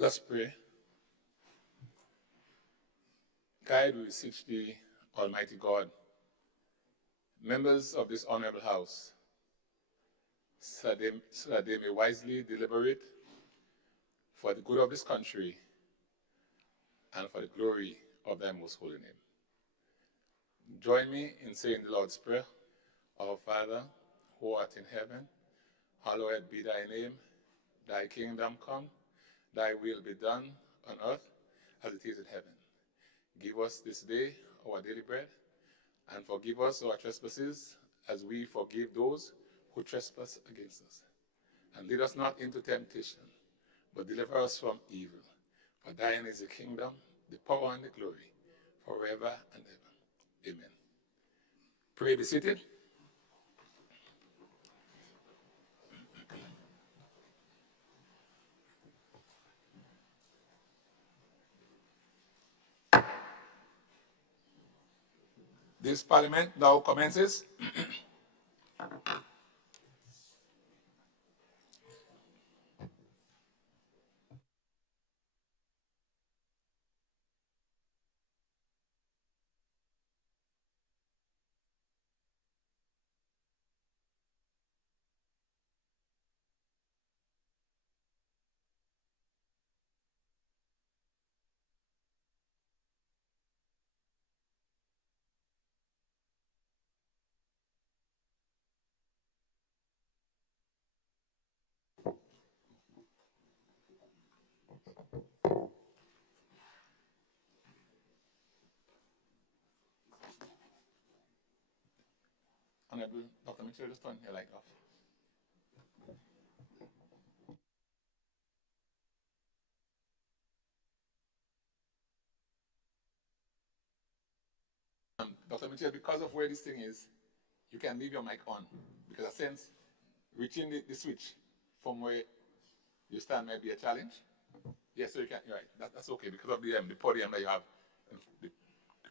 Let's pray. Guide, we beseech thee, Almighty God, members of this honorable house, so that they may wisely deliberate for the good of this country and for the glory of thy most holy name. Join me in saying the Lord's Prayer. Our Father, who art in heaven, hallowed be thy name. Thy kingdom come, thy will be done on earth as it is in heaven. Give us this day our daily bread, and forgive us our trespasses as we forgive those who trespass against us. And lead us not into temptation, but deliver us from evil. For thine is the kingdom, the power, and the glory, forever and ever. Amen. Pray, be seated. This parliament now commences. Honorable Dr. Mitchell, just turn your light off. Dr. Mitchell, because of where this thing is, you can leave your mic on, because I sense reaching the switch from where you stand might be a challenge. Yes, so you can. You're right. That's okay because of the podium that you have, the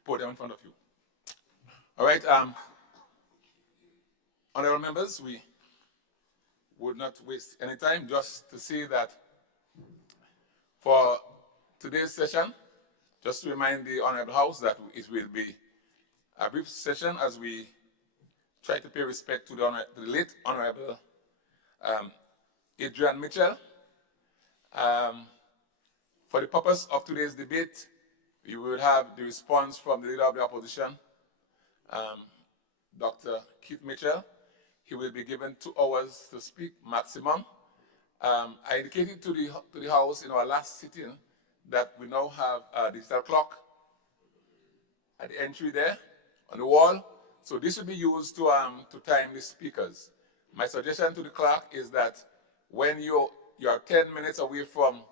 podium in front of you. All right. Honorable members, we would not waste any time just to say that for today's session, just to remind the Honorable House that it will be a brief session as we try to pay respect to the late Honorable Adrian Mitchell. For the purpose of today's debate, we will have the response from the Leader of the Opposition, Dr. Keith Mitchell. He will be given 2 hours to speak maximum. I indicated to the House in our last sitting that we now have a digital clock at the entry there on the wall. So this will be used to time the speakers. My suggestion to the clerk is that when you are 10 minutes away from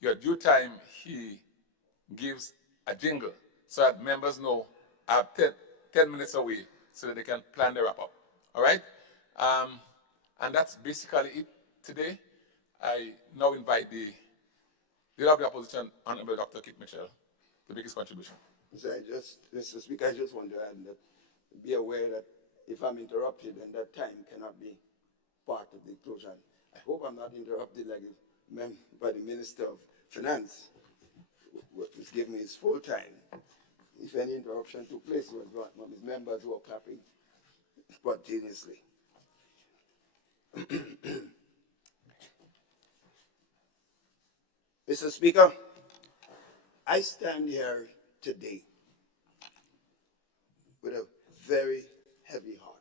your due time, he gives a jingle so that members know I'm 10 minutes away so that they can plan their wrap up. All right? And that's basically it today. I now invite the Leader of the Opposition, Honorable Dr. Keith Mitchell, to make his contribution. So Mr. Speaker, I just want to add that be aware that if I'm interrupted, then that time cannot be part of the closure. I hope I'm not interrupted by the Minister of Finance, who's giving me his full time. If any interruption took place, it was one of his members who were clapping spontaneously. Mr. Speaker, I stand here today with a very heavy heart,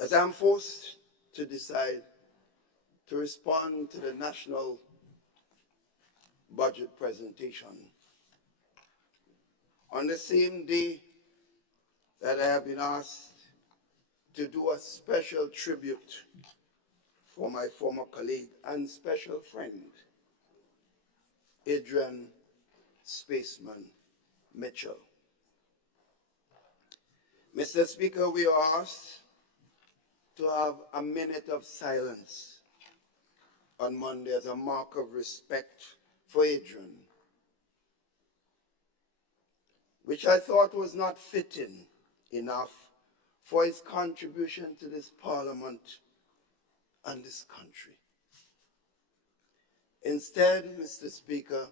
as I'm forced to decide to respond to the national budget presentation on the same day that I have been asked to do a special tribute for my former colleague and special friend, Adrian Spaceman Mitchell. Mr. Speaker, we are asked to have a minute of silence on Monday as a mark of respect for Adrian, which I thought was not fitting enough for his contribution to this Parliament and this country. Instead, Mr. Speaker,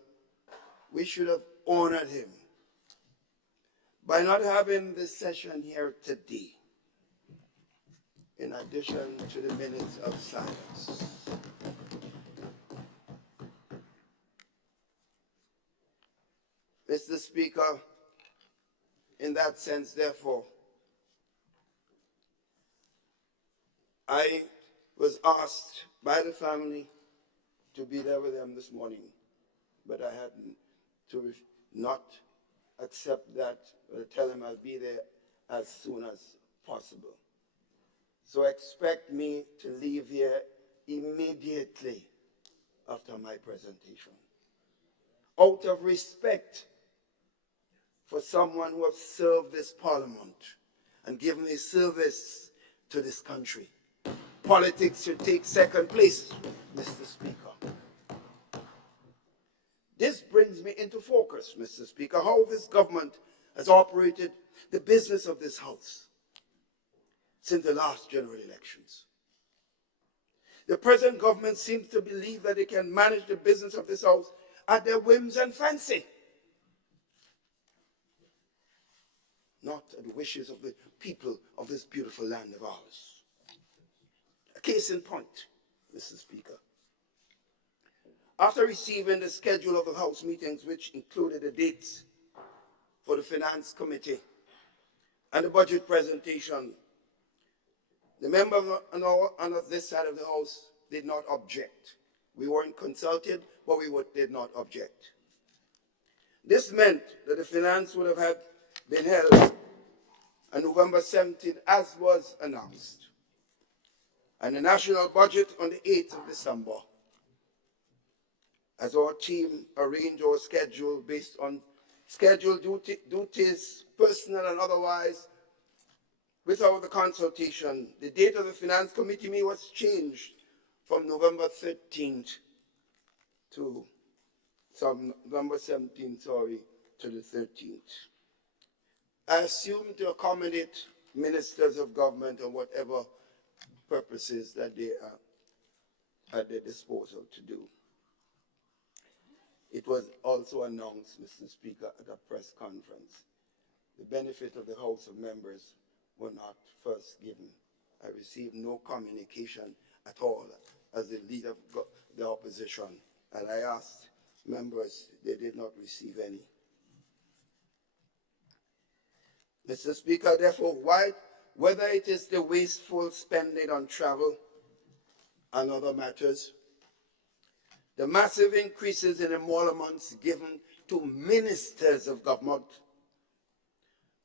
we should have honored him by not having this session here today, in addition to the minutes of silence. Mr. Speaker, in that sense, therefore, I was asked by the family to be there with them this morning, but I had to not accept that, but tell them I'll be there as soon as possible. So expect me to leave here immediately after my presentation, out of respect for someone who has served this parliament and given a service to this country. Politics should take second place, Mr. Speaker. This brings me into focus, Mr. Speaker, how this government has operated the business of this House since the last general elections. The present government seems to believe that they can manage the business of this House at their whims and fancy, not at the wishes of the people of this beautiful land of ours. A case in point, Mr. Speaker. After receiving the schedule of the House meetings, which included the dates for the Finance Committee and the budget presentation, the members on this side of the House did not object. We weren't consulted, but we did not object. This meant that the finance would have been held on November 17th, as was announced, and the national budget on the 8th of December, as our team arranged our schedule based on scheduled duties, personal and otherwise, without the consultation. The date of the Finance Committee meeting was changed from November 13th to November 17th, to the 13th. I assume to accommodate ministers of government and whatever purposes that they are at their disposal to do. It was also announced, Mr. Speaker, at a press conference. The benefit of the House of Members were not first given. I received no communication at all as the leader of the opposition, and I asked members, they did not receive any. Mr. Speaker, therefore, whether it is the wasteful spending on travel and other matters, the massive increases in emoluments given to ministers of government,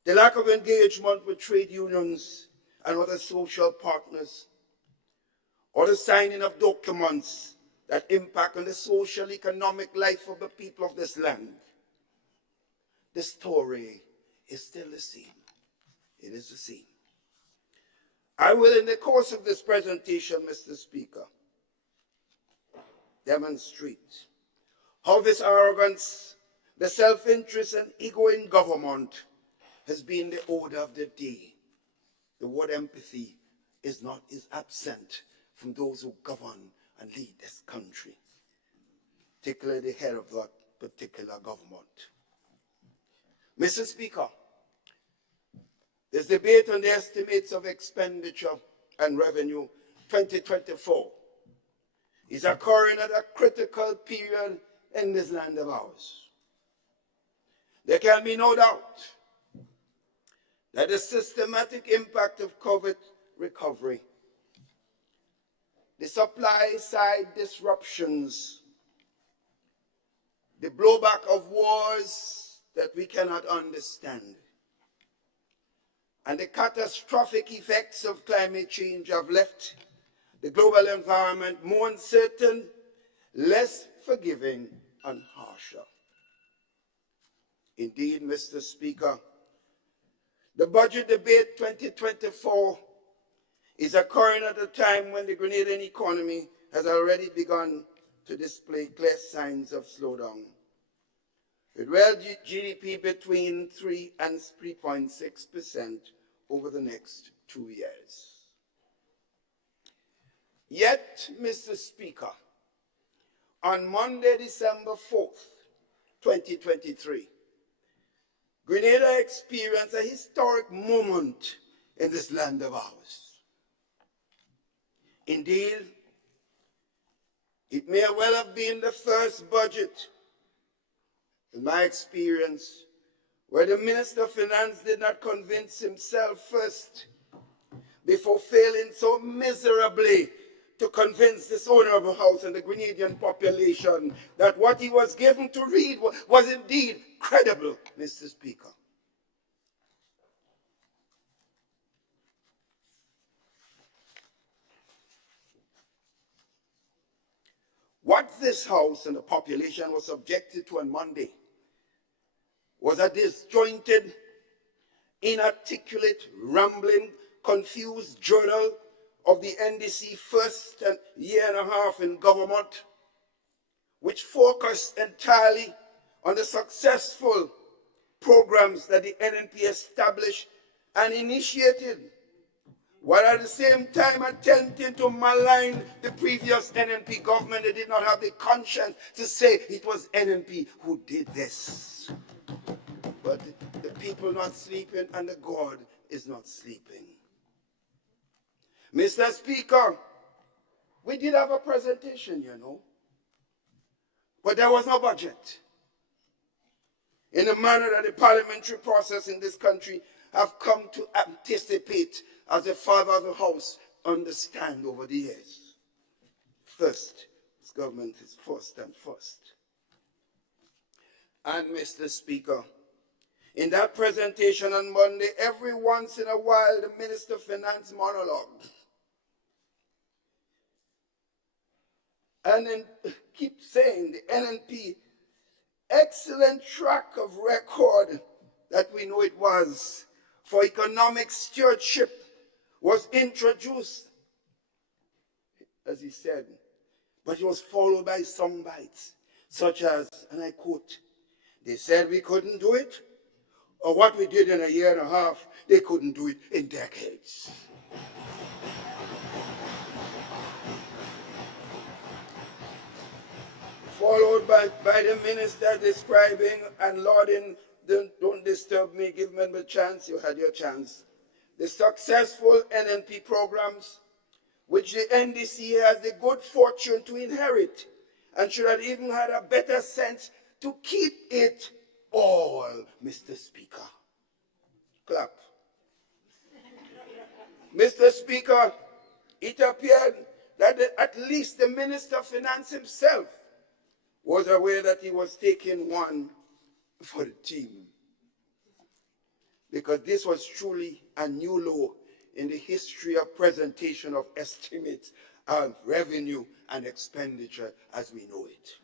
the lack of engagement with trade unions and other social partners, or the signing of documents that impact on the social economic life of the people of this land, the story is still the same. It is the same. I will, in the course of this presentation, Mr. Speaker, demonstrate how this arrogance, the self-interest and ego in government has been the order of the day. The word empathy is absent from those who govern and lead this country, particularly the head of that particular government. Mr. Speaker, this debate on the estimates of expenditure and revenue 2024 is occurring at a critical period in this land of ours. There can be no doubt that the systematic impact of COVID recovery, the supply side disruptions, the blowback of wars that we cannot understand, and the catastrophic effects of climate change have left the global environment more uncertain, less forgiving, and harsher. Indeed, Mr. Speaker, the budget debate 2024 is occurring at a time when the Grenadian economy has already begun to display clear signs of slowdown, with real GDP between 3 and 3.6% over the next 2 years. Yet, Mr. Speaker, On Monday, December 4th, 2023, Grenada experienced a historic moment in this land of ours. Indeed, it may well have been the first budget, in my experience, where the Minister of Finance did not convince himself first before failing so miserably to convince this honorable house and the Grenadian population that what he was given to read was indeed credible, Mr. Speaker. What this house and the population was subjected to on Monday was a disjointed, inarticulate, rambling, confused journal of the NDC first year and a half in government, which focused entirely on the successful programs that the NNP established and initiated, while at the same time attempting to malign the previous NNP government. They did not have the conscience to say it was NNP who did this. But the people not sleeping and the God is not sleeping. Mr. Speaker, we did have a presentation, you know, but there was no budget. In the manner that the parliamentary process in this country have come to anticipate as the father of the house understand over the years. First, this government is first and first. And Mr. Speaker, in that presentation on Monday, every once in a while, the Minister of Finance monologue. And then keep saying the NNP excellent track of record that we know it was for economic stewardship was introduced, as he said, but it was followed by some bites, such as, and I quote, they said we couldn't do it, or what we did in a year and a half, they couldn't do it in decades. Followed by the minister describing and lauding, don't disturb me, give me a chance, you had your chance. The successful NNP programs, which the NDC has the good fortune to inherit, and should have even had a better sense to keep it all, Mr. Speaker. Clap. Mr. Speaker, it appeared that at least the Minister of Finance himself was aware that he was taking one for the team. Because this was truly a new low in the history of presentation of estimates of revenue and expenditure as we know it.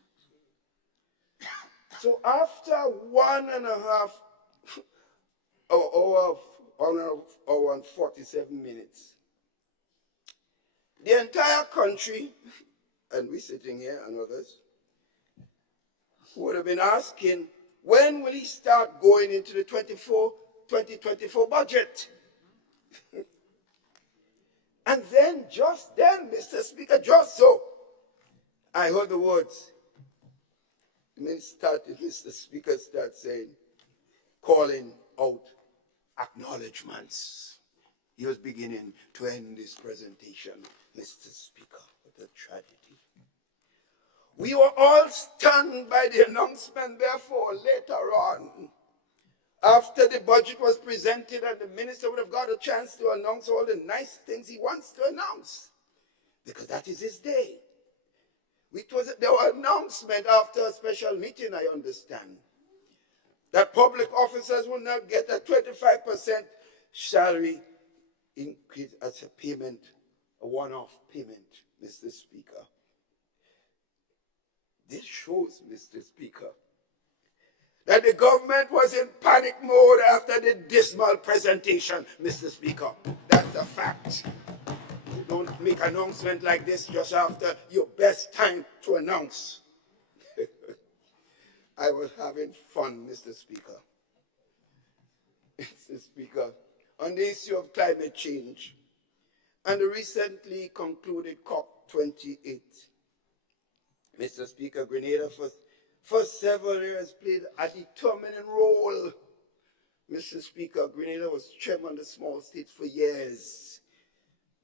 So after 1.5 hour and 47 minutes, the entire country, and we sitting here and others, would have been asking, when will he start going into the 2024 budget? And then, just then, Mr. Speaker, just so, I heard the words. Mr. Speaker started saying, calling out acknowledgements. He was beginning to end this presentation. Mr. Speaker, what a tragedy. We were all stunned by the announcement, therefore, later on, after the budget was presented and the minister would have got a chance to announce all the nice things he wants to announce, because that is his day. There was an announcement after a special meeting, I understand, that public officers will now get a 25% salary increase as a payment, a one-off payment, Mr. Speaker. This shows, Mr. Speaker, that the government was in panic mode after the dismal presentation, Mr. Speaker. That's a fact. You don't make an announcement like this just after your best time to announce. I was having fun, Mr. Speaker. Mr. Speaker, on the issue of climate change and the recently concluded COP28, Mr. Speaker, Grenada for several years played a determining role. Mr. Speaker, Grenada was chairman of the small states for years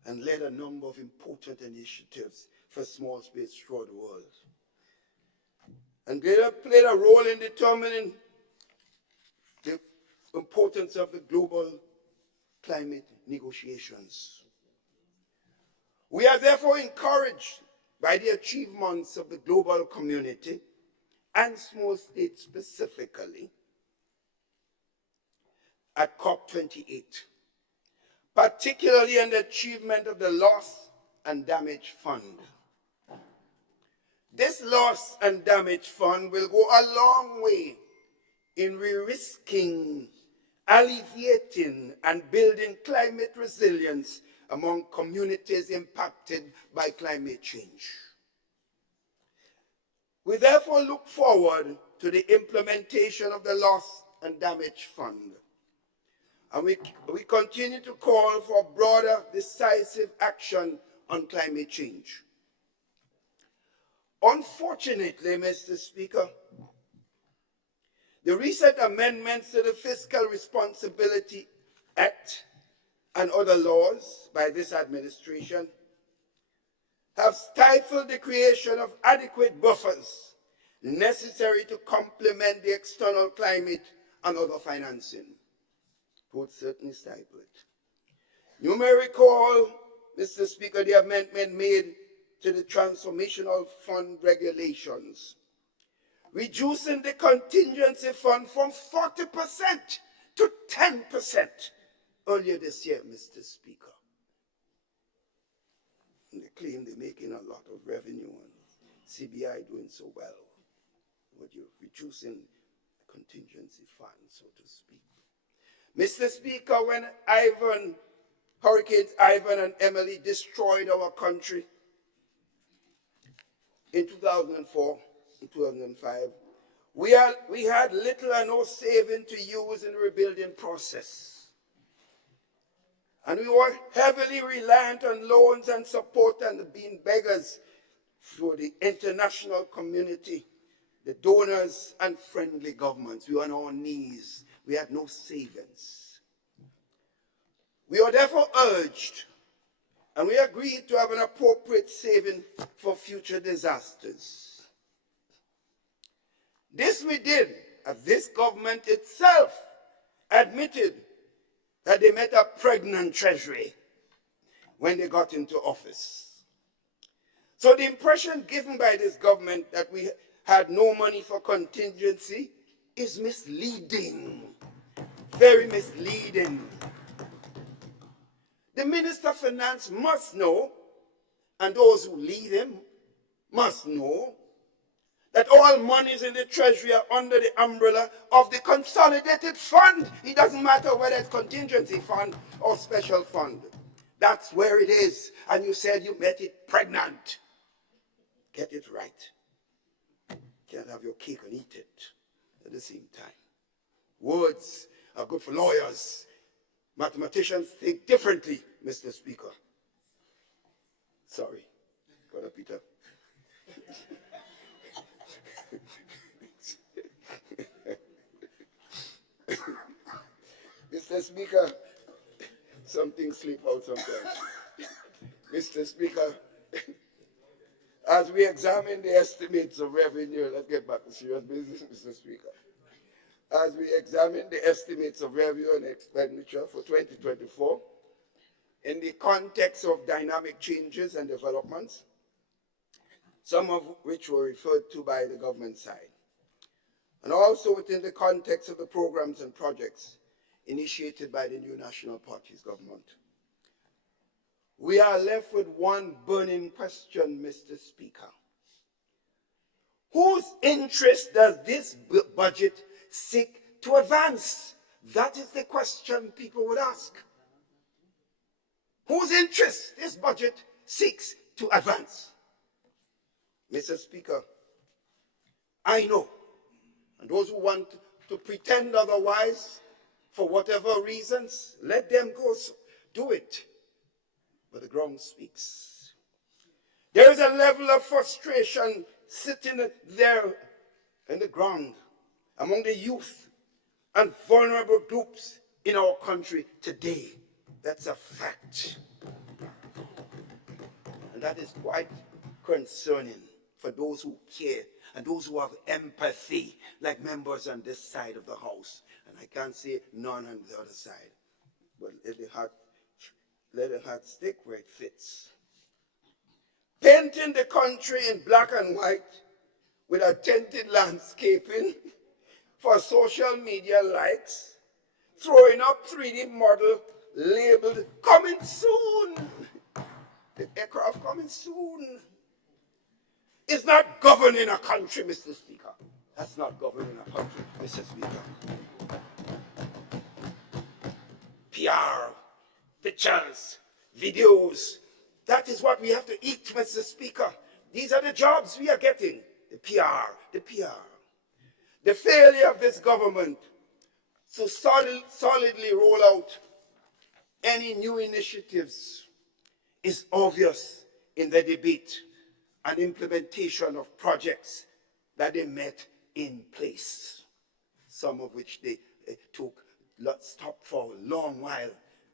and led a number of important initiatives for small states throughout the world. And Grenada played a role in determining the importance of the global climate negotiations. We are therefore encouraged by the achievements of the global community and small states specifically at COP28, particularly in the achievement of the Loss and Damage Fund. This Loss and Damage Fund will go a long way in re-risking, alleviating, and building climate resilience among communities impacted by climate change. We therefore look forward to the implementation of the Loss and Damage Fund. And we continue to call for broader, decisive action on climate change. Unfortunately, Mr. Speaker, the recent amendments to the Fiscal Responsibility Act and other laws by this administration have stifled the creation of adequate buffers necessary to complement the external climate and other financing. Would certainly stifle it. You may recall, Mr. Speaker, the amendment made to the Transformational Fund regulations, reducing the contingency fund from 40% to 10% earlier this year, Mr. Speaker. And they claim they're making a lot of revenue and CBI doing so well. But you're reducing the contingency fund, so to speak. Mr. Speaker, when Hurricanes Ivan and Emily destroyed our country in 2004 and 2005, we had little or no saving to use in the rebuilding process. And we were heavily reliant on loans and support and being beggars for the international community, the donors and friendly governments. We were on our knees. We had no savings. We were therefore urged, and we agreed to have an appropriate saving for future disasters. This we did, as this government itself admitted that they met a pregnant treasury when they got into office. So the impression given by this government that we had no money for contingency is misleading, very misleading. The Minister of Finance must know, and those who lead him must know, that all monies in the Treasury are under the umbrella of the consolidated fund. It doesn't matter whether it's contingency fund or special fund. That's where it is. And you said you met it pregnant. Get it right. Can't have your cake and eat it at the same time. Words are good for lawyers. Mathematicians think differently, Mr. Speaker. Sorry. Brother Peter. Mr. Speaker, some things slip out sometimes. Mr. Speaker, as we examine the estimates of revenue, let's get back to serious business, Mr. Speaker. As we examine the estimates of revenue and expenditure for 2024, in the context of dynamic changes and developments, some of which were referred to by the government side, and also within the context of the programs and projects initiated by the new National Party's government. We are left with one burning question, Mr. Speaker. Whose interest does this budget seek to advance? That is the question people would ask. Whose interest this budget seeks to advance? Mr. Speaker, I know, and those who want to pretend otherwise, for whatever reasons, let them go do it. But the ground speaks. There is a level of frustration sitting there in the ground among the youth and vulnerable groups in our country today. That's a fact. And that is quite concerning for those who care and those who have empathy, like members on this side of the House. And I can't say none on the other side. But let the heart stick where it fits. Painting the country in black and white with a tinted landscaping for social media likes, throwing up 3D model labeled coming soon. The aircraft coming soon. It's not governing a country, Mr. Speaker. That's not governing a country, Mr. Speaker. PR, pictures, videos. That is what we have to eat, Mr. Speaker. These are the jobs we are getting. The PR, the PR. The failure of this government to solidly roll out any new initiatives is obvious in the debate and implementation of projects that they met in place, some of which they stopped for a long while,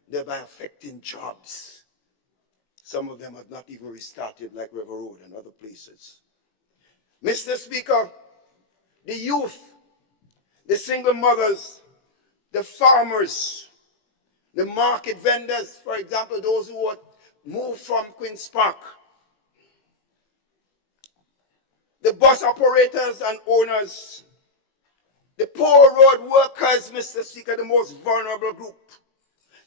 thereby affecting jobs. Some of them have not even restarted, like River Road and other places. Mr. Speaker, the youth, the single mothers, the farmers, the market vendors, for example, those who were moved from Queen's Park, the bus operators and owners, the poor road workers, Mr. Speaker, the most vulnerable group,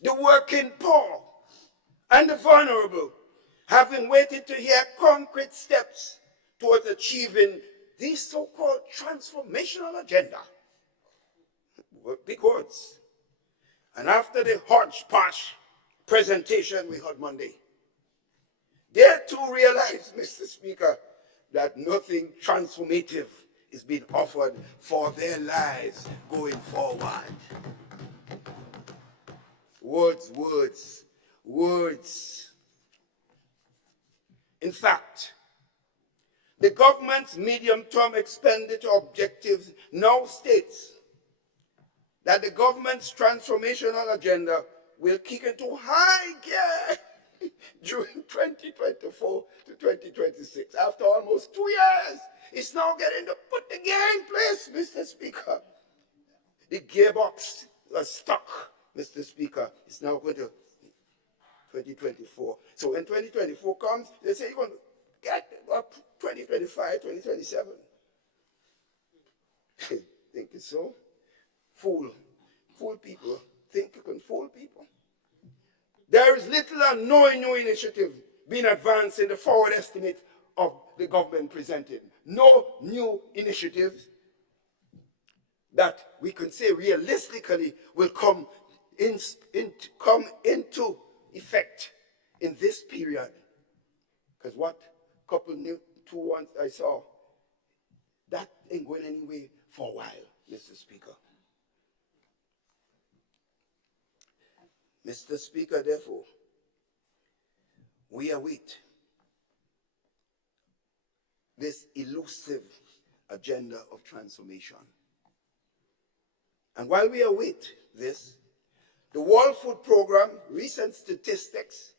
the working poor and the vulnerable, having waited to hear concrete steps towards achieving this so-called transformational agenda. Big words. And after the hodgepodge presentation we had Monday, they too realized, Mr. Speaker, that nothing transformative is being offered for their lives going forward. Words, words, words. In fact, the government's medium-term expenditure objectives now states that the government's transformational agenda will kick into high gear during 2024 to 2026. After almost 2 years, it's now getting to put the gear in place, Mr. Speaker. The gearbox was stuck, Mr. Speaker. It's now going to 2024. So when 2024 comes, they say you're going to get up 2025, 2027. Think it's so? Fool people. Think you can fool people? There is little and no new initiative being advanced in the forward estimate of the government presented. No new initiatives that we can say realistically will come into effect in this period. Because what couple new two ones I saw, that ain't going anywhere for a while, Mr. Speaker. Mr. Speaker, therefore, we await this elusive agenda of transformation. And while we await this, the World Food Programme recent statistics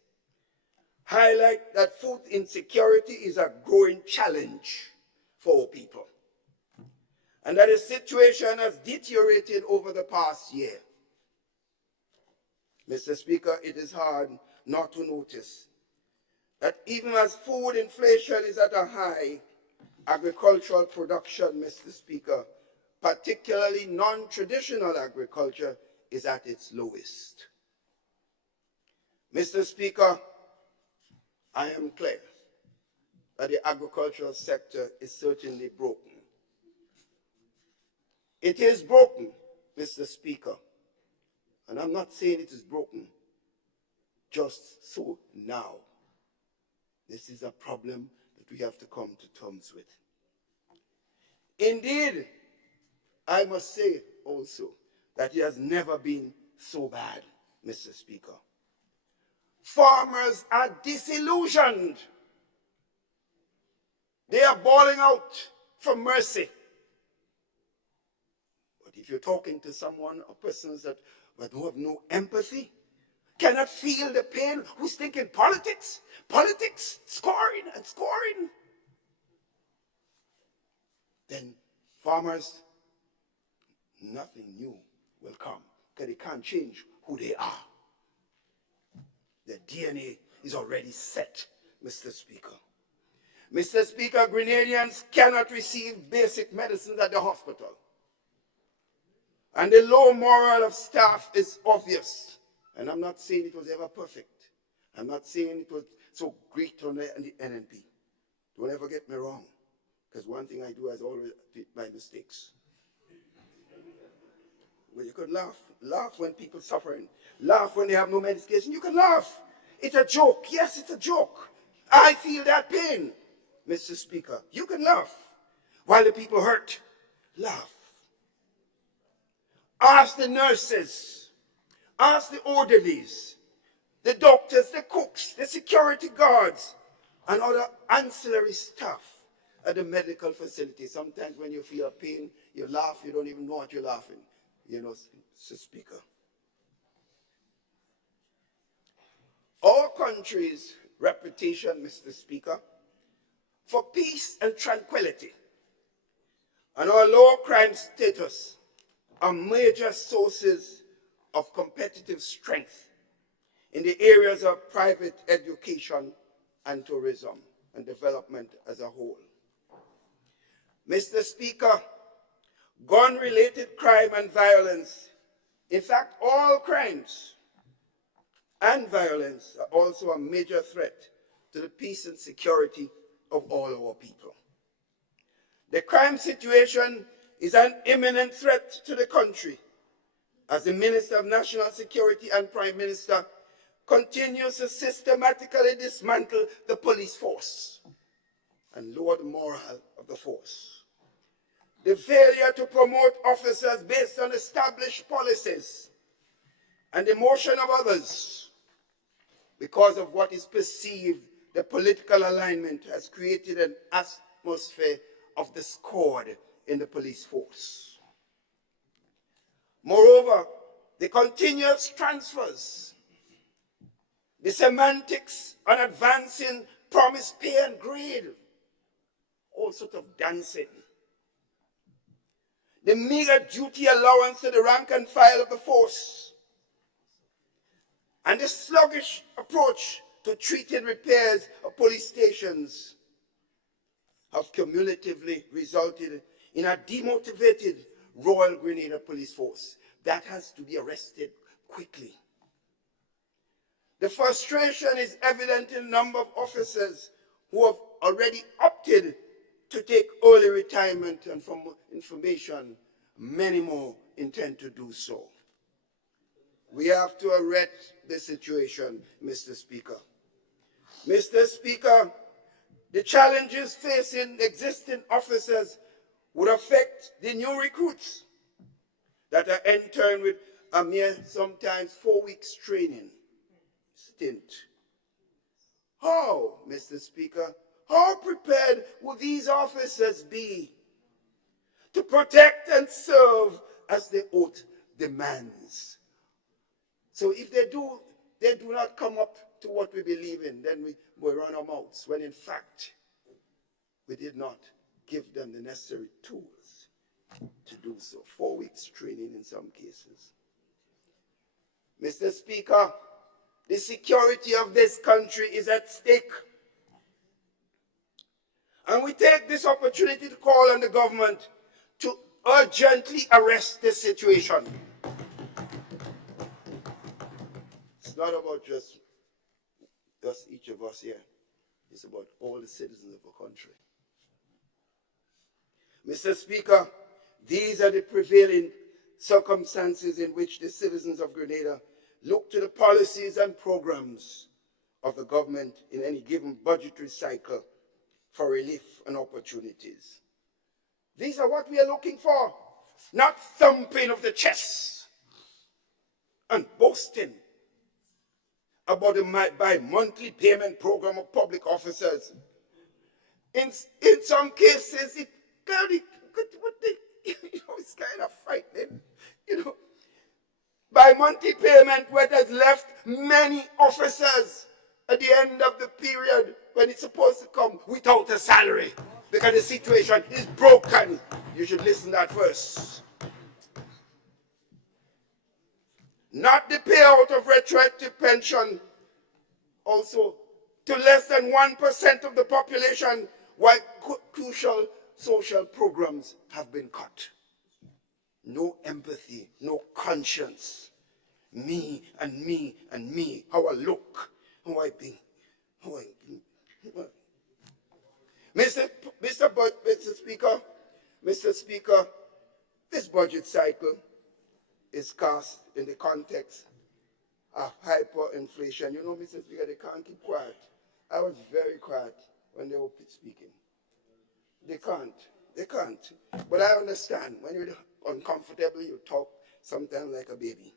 highlight that food insecurity is a growing challenge for our people, and that the situation has deteriorated over the past year. Mr. Speaker, it is hard not to notice that even as food inflation is at a high, agricultural production, Mr. Speaker, particularly non-traditional agriculture, is at its lowest. Mr. Speaker, I am clear that the agricultural sector is certainly broken. It is broken, Mr. Speaker. And I'm not saying it is broken just so now. This is a problem that we have to come to terms with. Indeed, I must say also that it has never been so bad, Mr. Speaker. Farmers are disillusioned. They are bawling out for mercy. But if you're talking to someone or persons that who have no empathy, cannot feel the pain, who's thinking politics, scoring and scoring, then farmers, nothing new will come, because they can't change who they are. Their DNA is already set, Mr. Speaker. Mr. Speaker, Grenadians cannot receive basic medicines at the hospital. And the low morale of staff is obvious. And I'm not saying it was ever perfect. I'm not saying it was so great on the NNP. Don't ever get me wrong. Because one thing I do is always admit my mistakes. Well, you could laugh. Laugh when people are suffering. Laugh when they have no medication. You can laugh. It's a joke. Yes, it's a joke. I feel that pain, Mr. Speaker. You can laugh. While the people hurt, laugh. Ask the nurses. Ask the orderlies. The doctors, the cooks, the security guards, and other ancillary staff at the medical facility. Sometimes when you feel pain, you laugh, you don't even know what you're laughing. You know, Mr. Speaker. Our country's reputation, Mr. Speaker, for peace and tranquility, and our low crime status are major sources of competitive strength in the areas of private education and tourism and development as a whole. Mr. Speaker, gun-related crime and violence, in fact, all crimes and violence are also a major threat to the peace and security of all our people. The crime situation is an imminent threat to the country as the Minister of National Security and Prime Minister continues to systematically dismantle the police force and lower the morale of the force. The failure to promote officers based on established policies and the motion of others because of what is perceived the political alignment has created an atmosphere of discord in the police force. Moreover, the continuous transfers, the semantics on advancing promise, pay, and grade, all sorts of dancing. The meager duty allowance to the rank and file of the force, and the sluggish approach to treating repairs of police stations have cumulatively resulted in a demotivated Royal Grenada Police Force that has to be arrested quickly. The frustration is evident in a number of officers who have already opted to take early retirement, and from information, many more intend to do so. We have to arrest the situation, Mr. Speaker. Mr. Speaker, the challenges facing existing officers would affect the new recruits that are entering with a mere sometimes 4 weeks training stint. How, Mr. Speaker, how prepared will these officers be to protect and serve as the oath demands? So if they do not come up to what we believe in, then we run our mouths, when in fact we did not give them the necessary tools to do so. 4 weeks training in some cases. Mr. Speaker, the security of this country is at stake. And we take this opportunity to call on the government to urgently arrest this situation. It's not about just each of us here. It's about all the citizens of our country. Mr. Speaker, these are the prevailing circumstances in which the citizens of Grenada look to the policies and programs of the government in any given budgetary cycle for relief and opportunities. These are what we are looking for, not thumping of the chest and boasting about the bi-monthly payment program of public officers In some cases, it kind of, it's kind of frightening. By monthly payment, what has left many officers at the end of the period when it's supposed to come without a salary because the situation is broken. You should listen to that first. Not the payout of retroactive pension also to less than 1% of the population, while crucial social programs have been cut. No empathy, no conscience. Me and me and me, how I look, how I be, how I be. Mr. Speaker, this budget cycle is cast in the context of hyperinflation. Mr. Speaker, they can't keep quiet. I was very quiet when they were speaking. They can't. But I understand. When you're uncomfortable, you talk sometimes like a baby.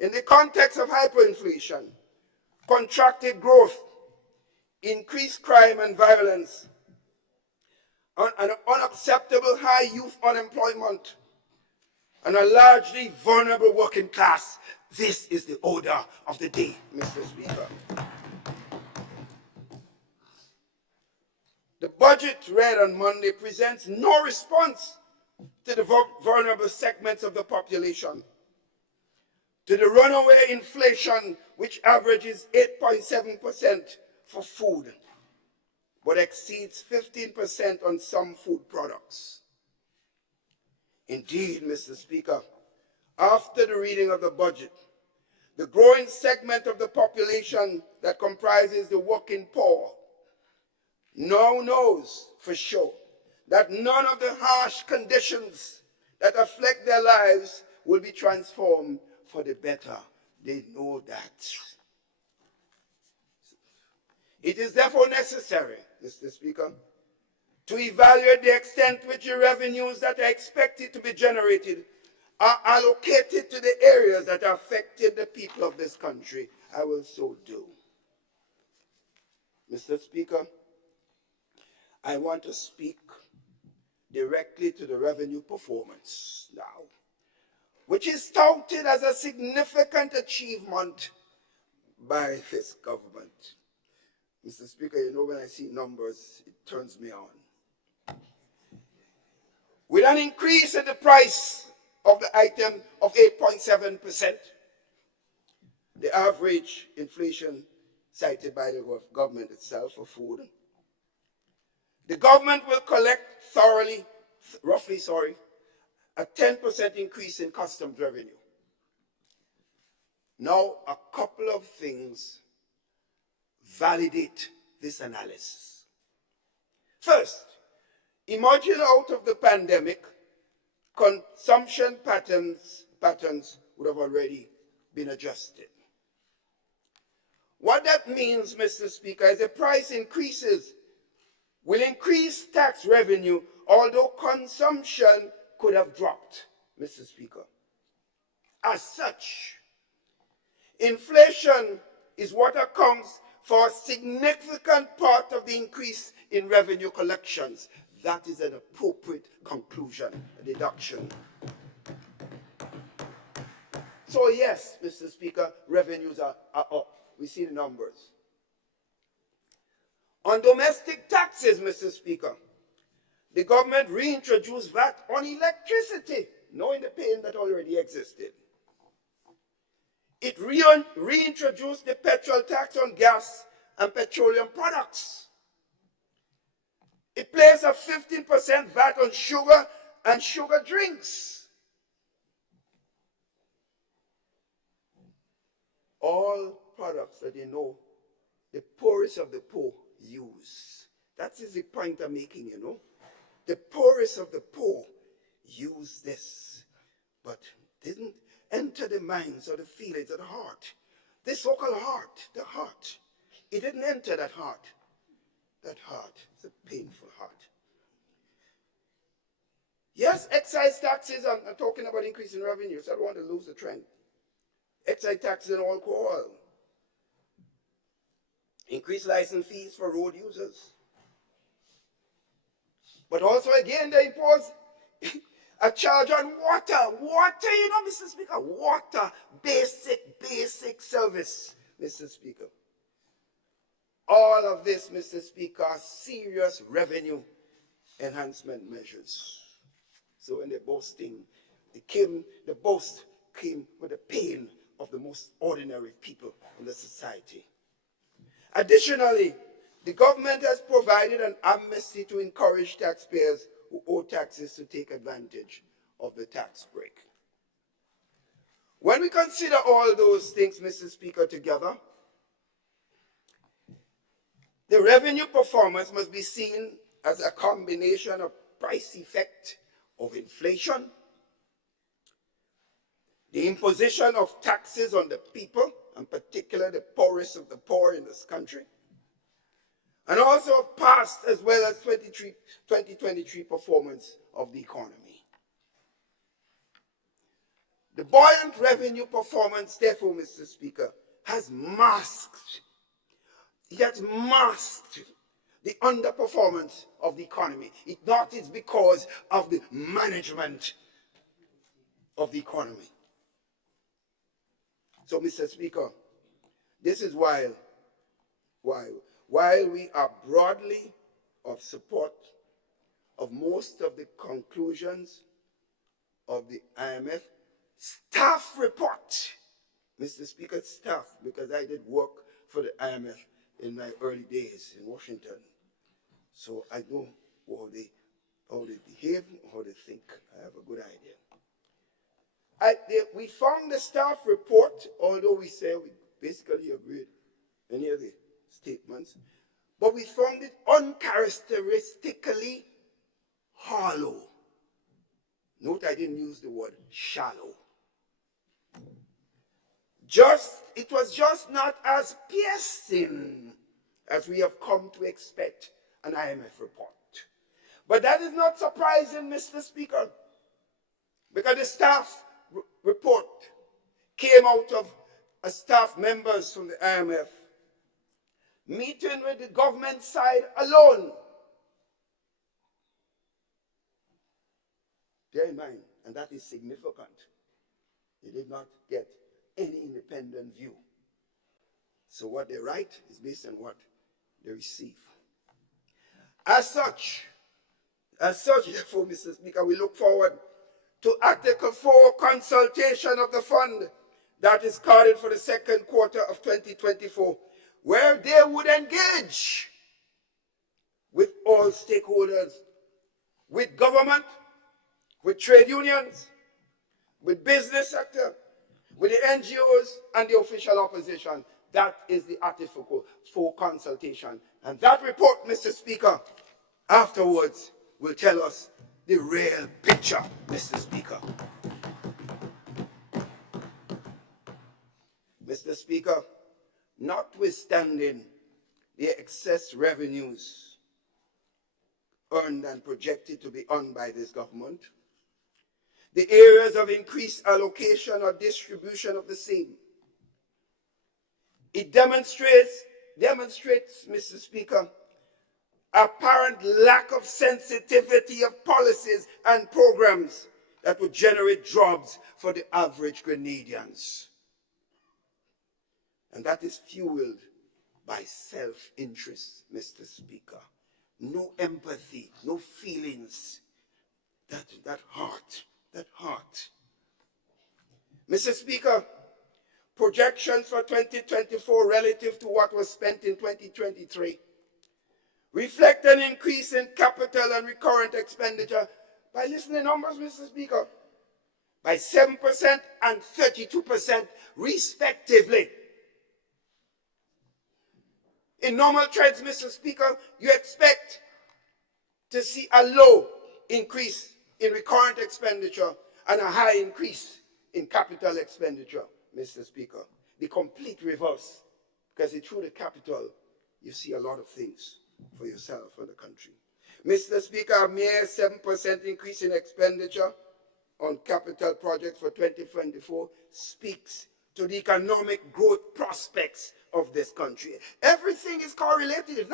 In the context of hyperinflation, contracted growth, increased crime and violence, an unacceptable high youth unemployment, and a largely vulnerable working class, this is the order of the day, Mr. Speaker. The budget read on Monday presents no response to the vulnerable segments of the population, to the runaway inflation, which averages 8.7% for food, but exceeds 15% on some food products. Indeed, Mr. Speaker, after the reading of the budget, the growing segment of the population that comprises the working poor now knows for sure that none of the harsh conditions that afflict their lives will be transformed for the better. They know that. It is therefore necessary, Mr. Speaker, to evaluate the extent to which the revenues that are expected to be generated are allocated to the areas that are affecting the people of this country. I will so do. Mr. Speaker, I want to speak directly to the revenue performance now, which is touted as a significant achievement by this government. Mr. Speaker, when I see numbers, it turns me on. With an increase in the price of the item of 8.7%, the average inflation cited by the government itself for food, the government will collect roughly, a 10% increase in customs revenue. Now, a couple of things validate this analysis. First, emerging out of the pandemic, consumption patterns would have already been adjusted. What that means, Mr. Speaker, is the price increases will increase tax revenue, although consumption could have dropped, Mr. Speaker. As such, inflation is what accounts for a significant part of the increase in revenue collections. That is an appropriate conclusion, a deduction. So yes, Mr. Speaker, revenues are up. We see the numbers. On domestic taxes, Mr. Speaker, the government reintroduced VAT on electricity, knowing the pain that already existed. It reintroduced the petrol tax on gas and petroleum products. It placed a 15% VAT on sugar and sugar drinks. All products that the poorest of the poor use. That is the point I'm making, The poorest of the poor use this, but didn't enter the minds or the feelings of the heart. The so-called heart, the heart. It didn't enter that heart. That heart. It's a painful heart. Yes, excise taxes, I'm talking about increasing revenues. I don't want to lose the trend. Excise taxes on alcohol. Increased license fees for road users. But also again, they impose a charge on water. Water, you know, Mr. Speaker, water, basic service, Mr. Speaker. All of this, Mr. Speaker, are serious revenue enhancement measures. So when they're boasting, the boast came with the pain of the most ordinary people in the society. Additionally, the government has provided an amnesty to encourage taxpayers who owe taxes to take advantage of the tax break. When we consider all those things, Mr. Speaker, together, the revenue performance must be seen as a combination of price effect of inflation, the imposition of taxes on the people, and particularly the poorest of the poor in this country, and also of past as well as 2023 performance of the economy. The buoyant revenue performance, therefore, Mr. Speaker, has masked the underperformance of the economy. It is because of the management of the economy. So, Mr. Speaker, this is while we are broadly of support of most of the conclusions of the IMF staff report, Mr. Speaker, staff, because I did work for the IMF in my early days in Washington. So I know how they behave, how they think. I have a good idea. We found the staff report, although we say we basically agreed with any of the statements, but we found it uncharacteristically hollow. Note I didn't use the word shallow. It was just not as piercing as we have come to expect an IMF report. But that is not surprising, Mr. Speaker, because the staff report came out of staff members from the IMF meeting with the government side alone. Bear in mind, and that is significant, they did not get any independent view. So what they write is based on what they receive. As such, therefore, Mr. Speaker, we look forward to Article 4 consultation of the fund that is carded for the second quarter of 2024, where they would engage with all stakeholders, with government, with trade unions, with business sector, with the NGOs and the official opposition. That is the Article 4 consultation. And that report, Mr. Speaker, afterwards will tell us the real picture, Mr. Speaker. Mr. Speaker, notwithstanding the excess revenues earned and projected to be earned by this government, the areas of increased allocation or distribution of the same, it demonstrates, Mr. Speaker, apparent lack of sensitivity of policies and programs that would generate jobs for the average Grenadians. And that is fueled by self-interest, Mr. Speaker. No empathy, no feelings, that heart. Mr. Speaker, projections for 2024 relative to what was spent in 2023 reflect an increase in capital and recurrent expenditure by, listen to the numbers, Mr. Speaker, by 7% and 32% respectively. In normal trends, Mr. Speaker, you expect to see a low increase in recurrent expenditure and a high increase in capital expenditure, Mr. Speaker. The complete reverse, because through the capital, you see a lot of things for yourself and the country. Mr. Speaker, a mere 7% increase in expenditure on capital projects for 2024 speaks to the economic growth prospects of this country. Everything is correlated.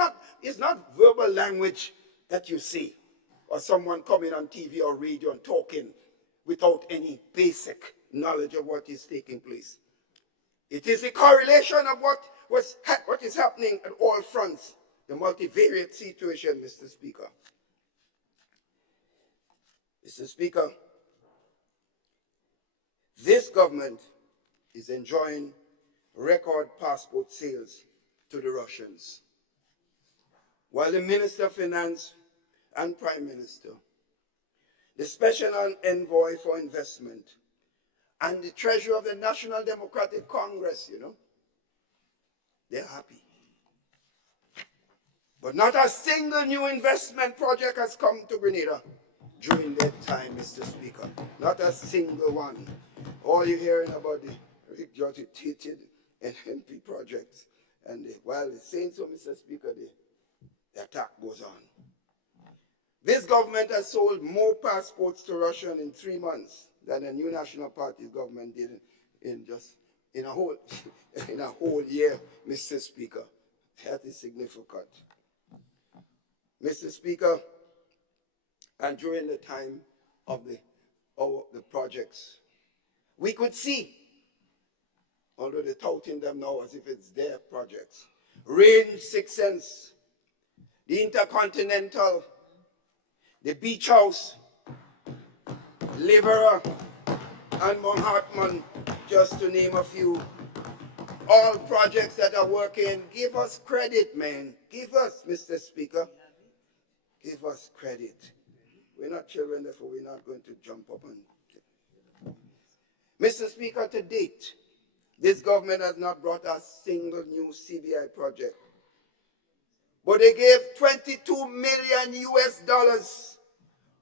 It's not verbal language that you see. or someone coming on TV or radio and talking without any basic knowledge of what is taking place. It is a correlation of what is happening at all fronts, the multivariate situation, Mr. Speaker. Mr. Speaker, this government is enjoying record passport sales to the Russians, while the Minister of Finance and Prime Minister, the Special Envoy for Investment, and the Treasurer of the National Democratic Congress, they're happy. But not a single new investment project has come to Grenada during that time, Mr. Speaker. Not a single one. All you're hearing about the regurgitated NNP projects. And while they're saying so, Mr. Speaker, the attack goes on. This government has sold more passports to Russia in 3 months than the new National Party's government did in a whole year, Mr. Speaker. That is significant. Mr. Speaker, and during the time of the projects, we could see, although they're touting them now as if it's their projects, Range 6 Sense, the Intercontinental, the Beach House, Liverer, and Mount Hartman, just to name a few. All projects that are working, give us credit, man. Give us, Mr. Speaker. Give us credit. We're not children, therefore we're not going to jump up and... Mr. Speaker, to date, this government has not brought a single new CBI project. But they gave $22 million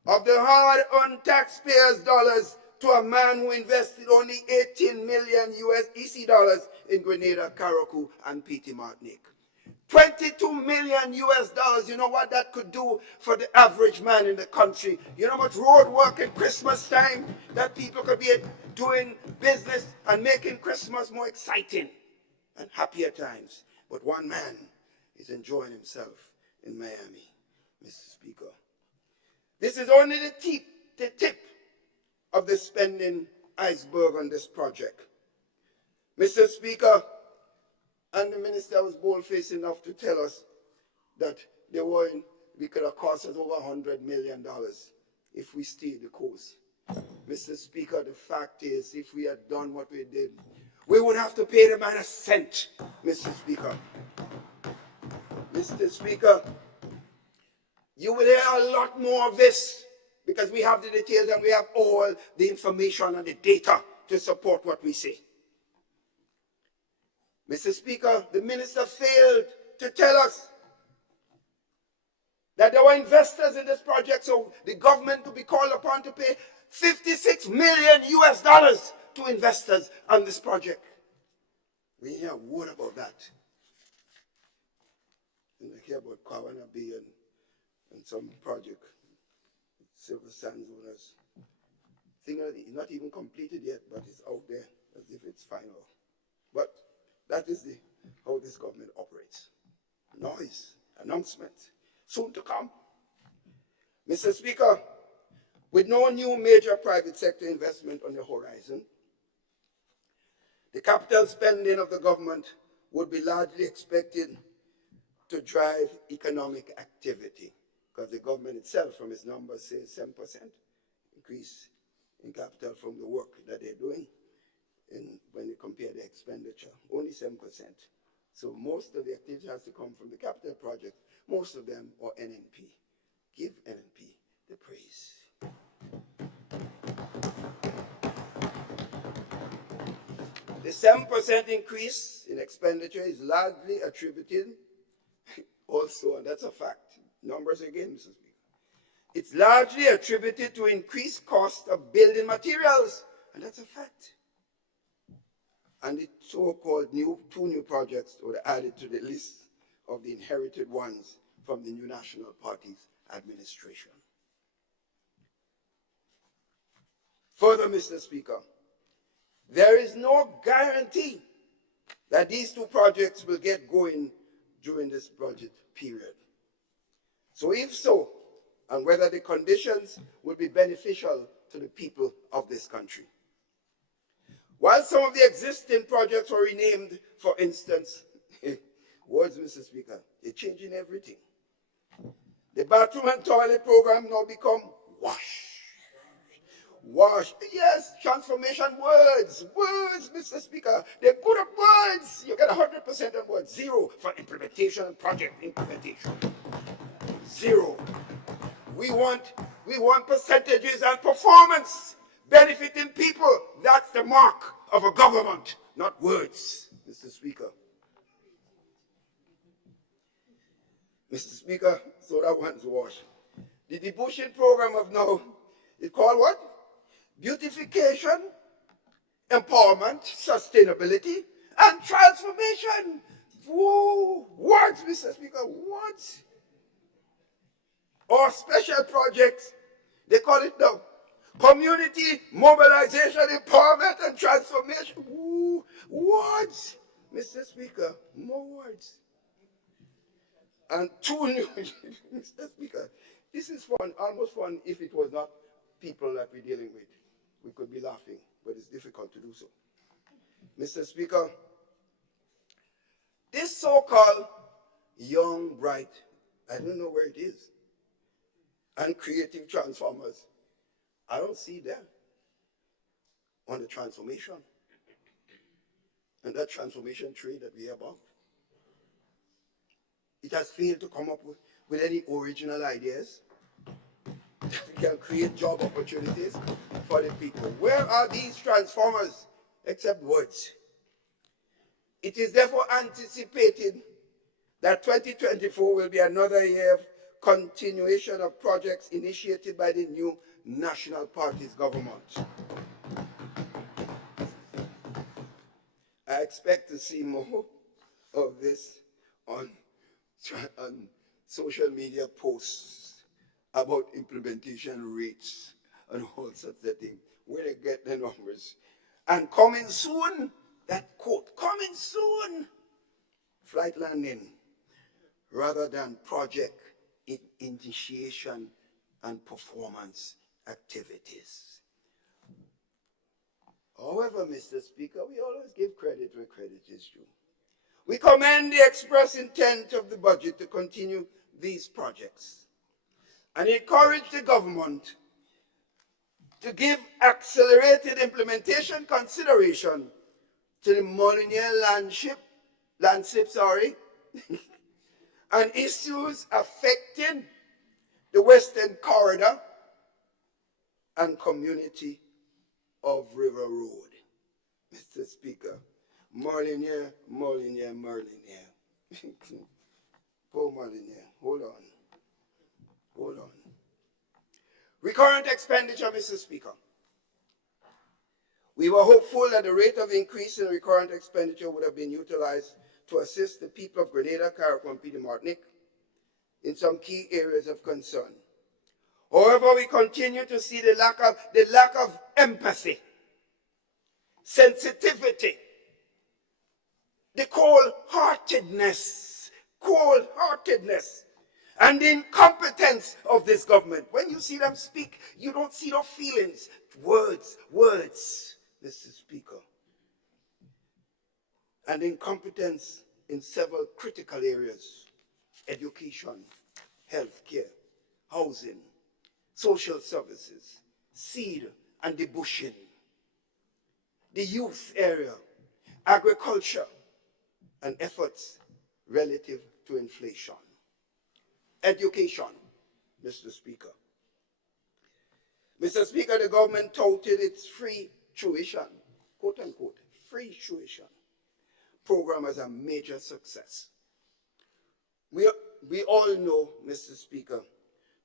of the hard-earned taxpayers' dollars to a man who invested only 18 million EC dollars in Grenada, Carriacou, and Petite Martinique. $22 million. You know what that could do for the average man in the country? You know how much road work at Christmas time that people could be doing business and making Christmas more exciting and happier times. But one man is enjoying himself in Miami, Mr. Speaker. This is only the tip of the spending iceberg on this project. Mr. Speaker, and the minister was bold-faced enough to tell us that we could have cost us over $100 million if we stayed the course. Mr. Speaker, the fact is, if we had done what we did, we would have to pay the man a cent, Mr. Speaker. Mr. Speaker, you will hear a lot more of this because we have the details and we have all the information and the data to support what we say. Mr. Speaker, the minister failed to tell us that there were investors in this project, so the government will be called upon to pay $56 million to investors on this project. We didn't hear a word about that. And I hear about Kawana Bay and some project, Silver Sands owners. Thing is not even completed yet, but it's out there as if it's final. But that is how this government operates. Noise, announcement, soon to come. Mr. Speaker, with no new major private sector investment on the horizon, the capital spending of the government would be largely expected to drive economic activity, because the government itself, from its numbers, says 7% increase in capital from the work that they're doing. When you compare the expenditure, only 7%. So most of the activity has to come from the capital project, most of them are NNP. Give NNP the praise. The 7% increase in expenditure is largely attributed also, and that's a fact, numbers again, Mr. Speaker. It's largely attributed to increased cost of building materials, and that's a fact. And the so-called two new projects were added to the list of the inherited ones from the new National Party's administration. Further, Mr. Speaker, there is no guarantee that these two projects will get going during this budget period. So if so, and whether the conditions will be beneficial to the people of this country. While some of the existing projects were renamed, for instance, words, Mr. Speaker, they're changing everything. The bathroom and toilet program now become wash. Wash. Yes, transformation words. Words, Mr. Speaker. They're good at words. You get 100% on words. 0 for implementation and project implementation. 0. We want percentages and performance benefiting people. That's the mark of a government, not words, Mr. Speaker. Mr. Speaker, so that one's washed. The debushing program of now is called what? Beautification, empowerment, sustainability, and transformation. Whoa, words, Mr. Speaker, words. Or special projects, they call it now community mobilization, empowerment, and transformation. Woo, words, Mr. Speaker, more words. And 2 new, Mr. Speaker, this is fun, almost fun if it was not people that we're dealing with. We could be laughing, but it's difficult to do so. Mr. Speaker, this so-called young, bright, I don't know where it is, and creative transformers, I don't see them on the transformation. And that transformation trade that we are about. It has failed to come up with any original ideas that can create job opportunities for the people. Where are these transformers except words? It is therefore anticipated that 2024 will be another year of continuation of projects initiated by the new National Party's government. I expect to see more of this on social media posts about implementation rates and all sorts of things, where they get the numbers. And coming soon, that quote, coming soon, flight landing, rather than project initiation and performance activities. However, Mr. Speaker, we always give credit where credit is due. We commend the express intent of the budget to continue these projects and encourage the government to give accelerated implementation consideration to the Molyneux landslip, and issues affecting the Western Corridor and community of River Road. Mr. Speaker, Molyneux. Poor Molyneux, hold on. Recurrent expenditure, Mr. Speaker. We were hopeful that the rate of increase in recurrent expenditure would have been utilized to assist the people of Grenada, Carriacou, and Martinique in some key areas of concern. However, we continue to see the lack of empathy, sensitivity, the cold-heartedness, and the incompetence of this government. When you see them speak, you don't see no feelings. Words, Mr. Speaker. And incompetence in several critical areas: education, healthcare, housing, social services, seed and debushing, the youth area, agriculture, and efforts relative to inflation. Education, Mr. Speaker. Mr. Speaker, the government touted its free tuition, quote unquote, free tuition program as a major success. We all know, Mr. Speaker,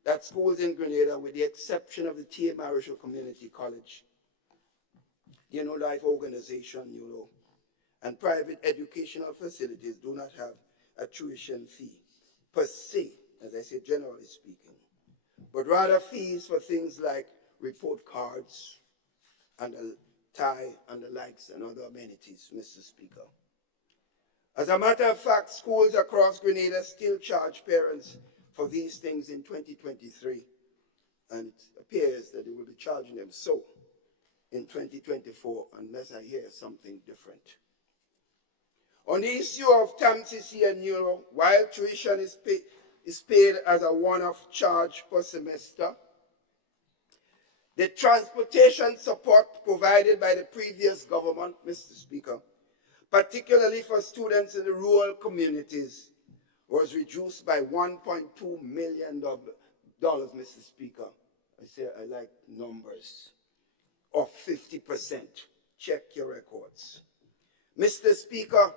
that schools in Grenada, with the exception of the T.A. Marischal Community College, Life Organization, and private educational facilities do not have a tuition fee per se, as I say, generally speaking, but rather fees for things like report cards and a tie and the likes and other amenities, Mr. Speaker. As a matter of fact, schools across Grenada still charge parents for these things in 2023 And it appears that they will be charging them so in 2024 unless I hear something different. On the issue of TAMCC and Neuro, while tuition is paid as a one-off charge per semester, the transportation support provided by the previous government, Mr. Speaker, particularly for students in the rural communities, was reduced by $1.2 million, Mr. Speaker. I say I like numbers. Of 50%. Check your records. Mr. Speaker,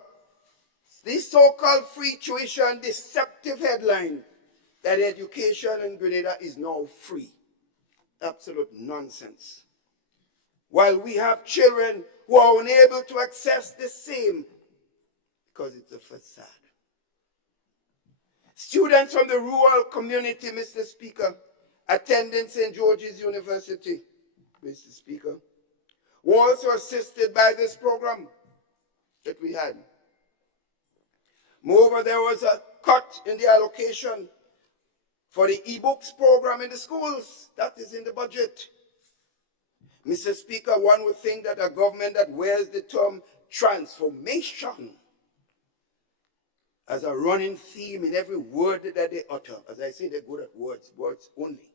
this so-called free tuition deceptive headline that education in Grenada is now free. Absolute nonsense. While we have children who are unable to access the same because it's a facade. Students from the rural community, Mr. Speaker, attending St. George's University, Mr. Speaker, were also assisted by this program that we had. Moreover, there was a cut in the allocation for the e-books program in the schools. That is in the budget. Mr. Speaker, one would think that a government that wears the term transformation as a running theme in every word that they utter. As I say, they're good at words, words only.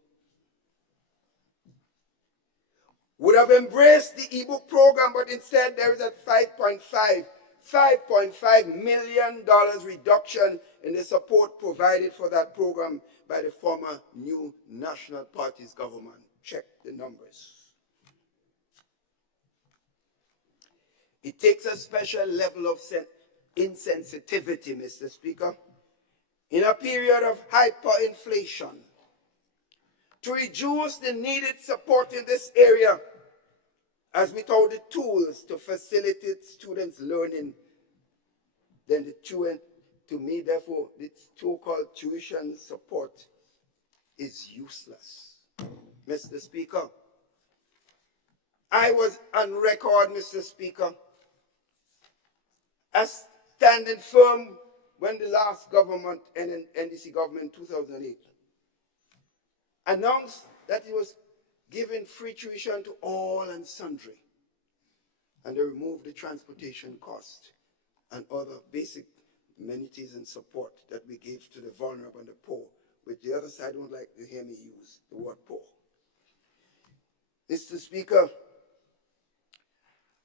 Would have embraced the e-book program, but instead there is a $5.5 million reduction in the support provided for that program by the former New National Party's government. Check the numbers. It takes a special level of insensitivity, Mr. Speaker, in a period of hyperinflation to reduce the needed support in this area, as without the tools to facilitate students' learning, then to me, therefore, the so-called tuition support is useless. Mr. Speaker, I was on record, Mr. Speaker, as standing firm when the last government, NDC government in 2008, announced that it was giving free tuition to all and sundry. And they removed the transportation cost and other basic amenities and support that we gave to the vulnerable and the poor, which the other side don't like to hear me use the word poor. Mr. Speaker,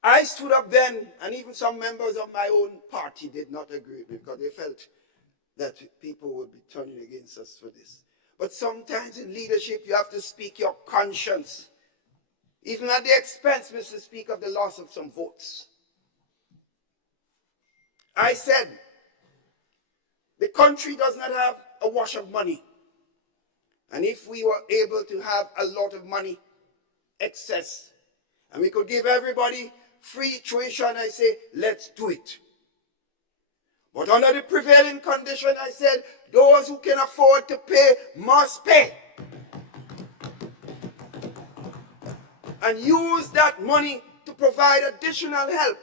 I stood up then, and even some members of my own party did not agree because they felt that people would be turning against us for this. But sometimes in leadership, you have to speak your conscience, even at the expense, Mr. Speaker, of the loss of some votes. I said, the country does not have a wash of money. And if we were able to have a lot of money, excess, and we could give everybody free tuition, I say, let's do it. But under the prevailing condition, I said, those who can afford to pay must pay. And use that money to provide additional help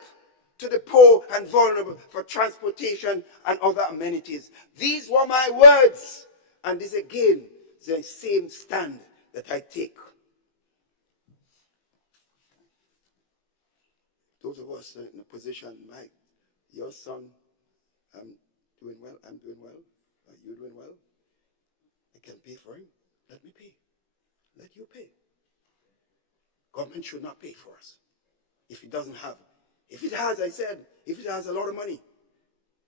to the poor and vulnerable for transportation and other amenities. These were my words. And this again is the same stand that I take. Those of us in a position, Mike, your son, doing well, I'm doing well, are you doing well? I can pay for him. Let me pay. Let you pay. Government should not pay for us if it doesn't have. If it has, I said, if it has a lot of money,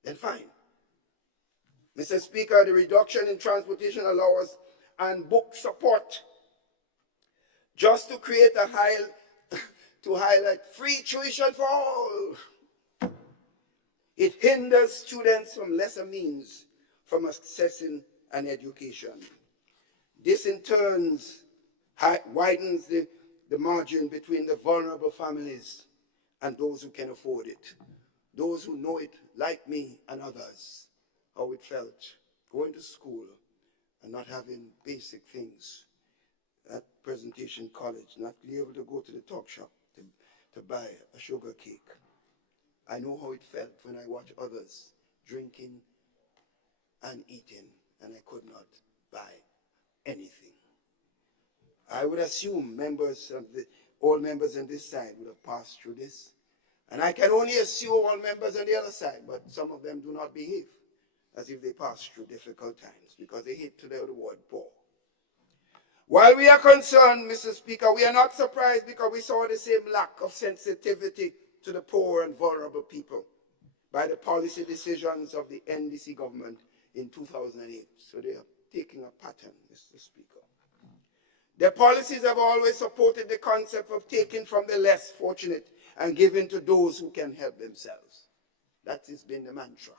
then fine. Mr. Speaker, the reduction in transportation allowance and book support just to create a to highlight free tuition for all. It hinders students from lesser means from accessing an education. This in turn widens the margin between the vulnerable families and those who can afford it. Those who know it, like me and others, how it felt going to school and not having basic things at presentation college, not be able to go to the talk shop to buy a sugar cake. I know how it felt when I watched others drinking and eating, and I could not buy anything. I would assume all members on this side would have passed through this. And I can only assume all members on the other side, but some of them do not behave as if they passed through difficult times because they hate to the word poor. While we are concerned, Mr. Speaker, we are not surprised because we saw the same lack of sensitivity to the poor and vulnerable people by the policy decisions of the NDC government in 2008. So they are taking a pattern, Mr. Speaker. Their policies have always supported the concept of taking from the less fortunate and giving to those who can help themselves. That has been the mantra.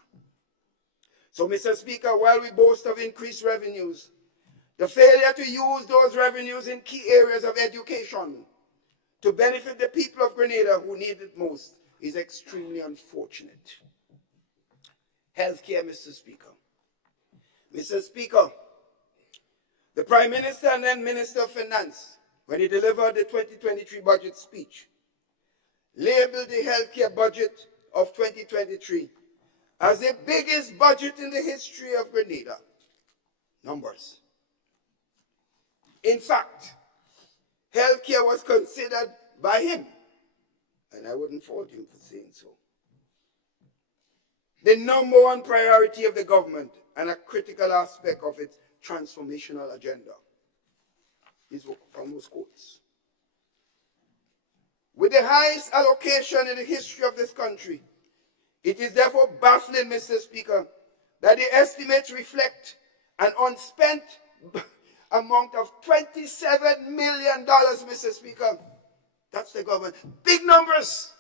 So, Mr. Speaker, while we boast of increased revenues, the failure to use those revenues in key areas of education to benefit the people of Grenada who need it most is extremely unfortunate. Healthcare, Mr. Speaker. Mr. Speaker, the Prime Minister and then Minister of Finance, when he delivered the 2023 budget speech, labeled the healthcare budget of 2023 as the biggest budget in the history of Grenada. Numbers. In fact, healthcare was considered by him, and I wouldn't fault him for saying so, the number one priority of the government and a critical aspect of its transformational agenda. These were almost quotes. With the highest allocation in the history of this country, it is therefore baffling, Mr. Speaker, that the estimates reflect an unspent amount of $27 million, Mr. Speaker. That's the government. Big numbers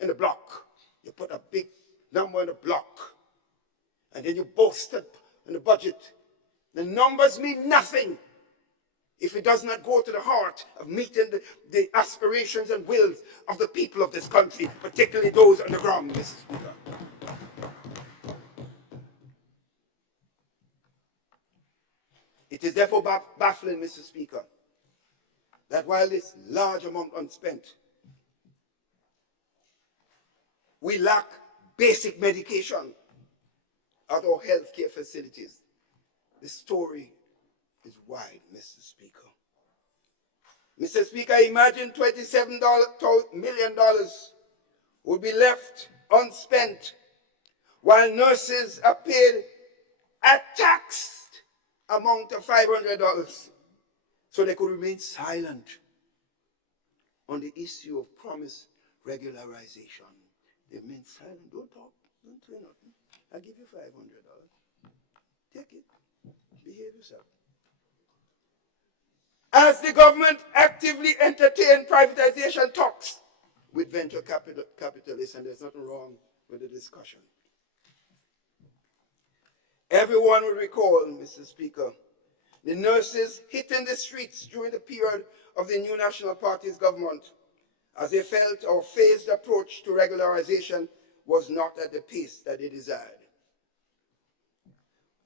in the block. You put a big number in the block, and then you boast it in the budget. The numbers mean nothing if it does not go to the heart of meeting the aspirations and wills of the people of this country, particularly those on the ground, Mr. Speaker. It is therefore baffling, Mr. Speaker, that while this large amount unspent, we lack basic medication at our healthcare facilities. The story is wide, Mr. Speaker. Mr. Speaker, imagine $27 million would be left unspent while nurses are paid a taxed amount of $500 so they could remain silent on the issue of promised regularization. They remain silent. Don't talk. Don't say nothing. I'll give you $500. Take it. Behave yourself. As the government actively entertained privatization talks with venture capitalists, and there's nothing wrong with the discussion. Everyone will recall, Mr. Speaker, the nurses hitting the streets during the period of the new National Party's government as they felt our phased approach to regularization was not at the pace that they desired.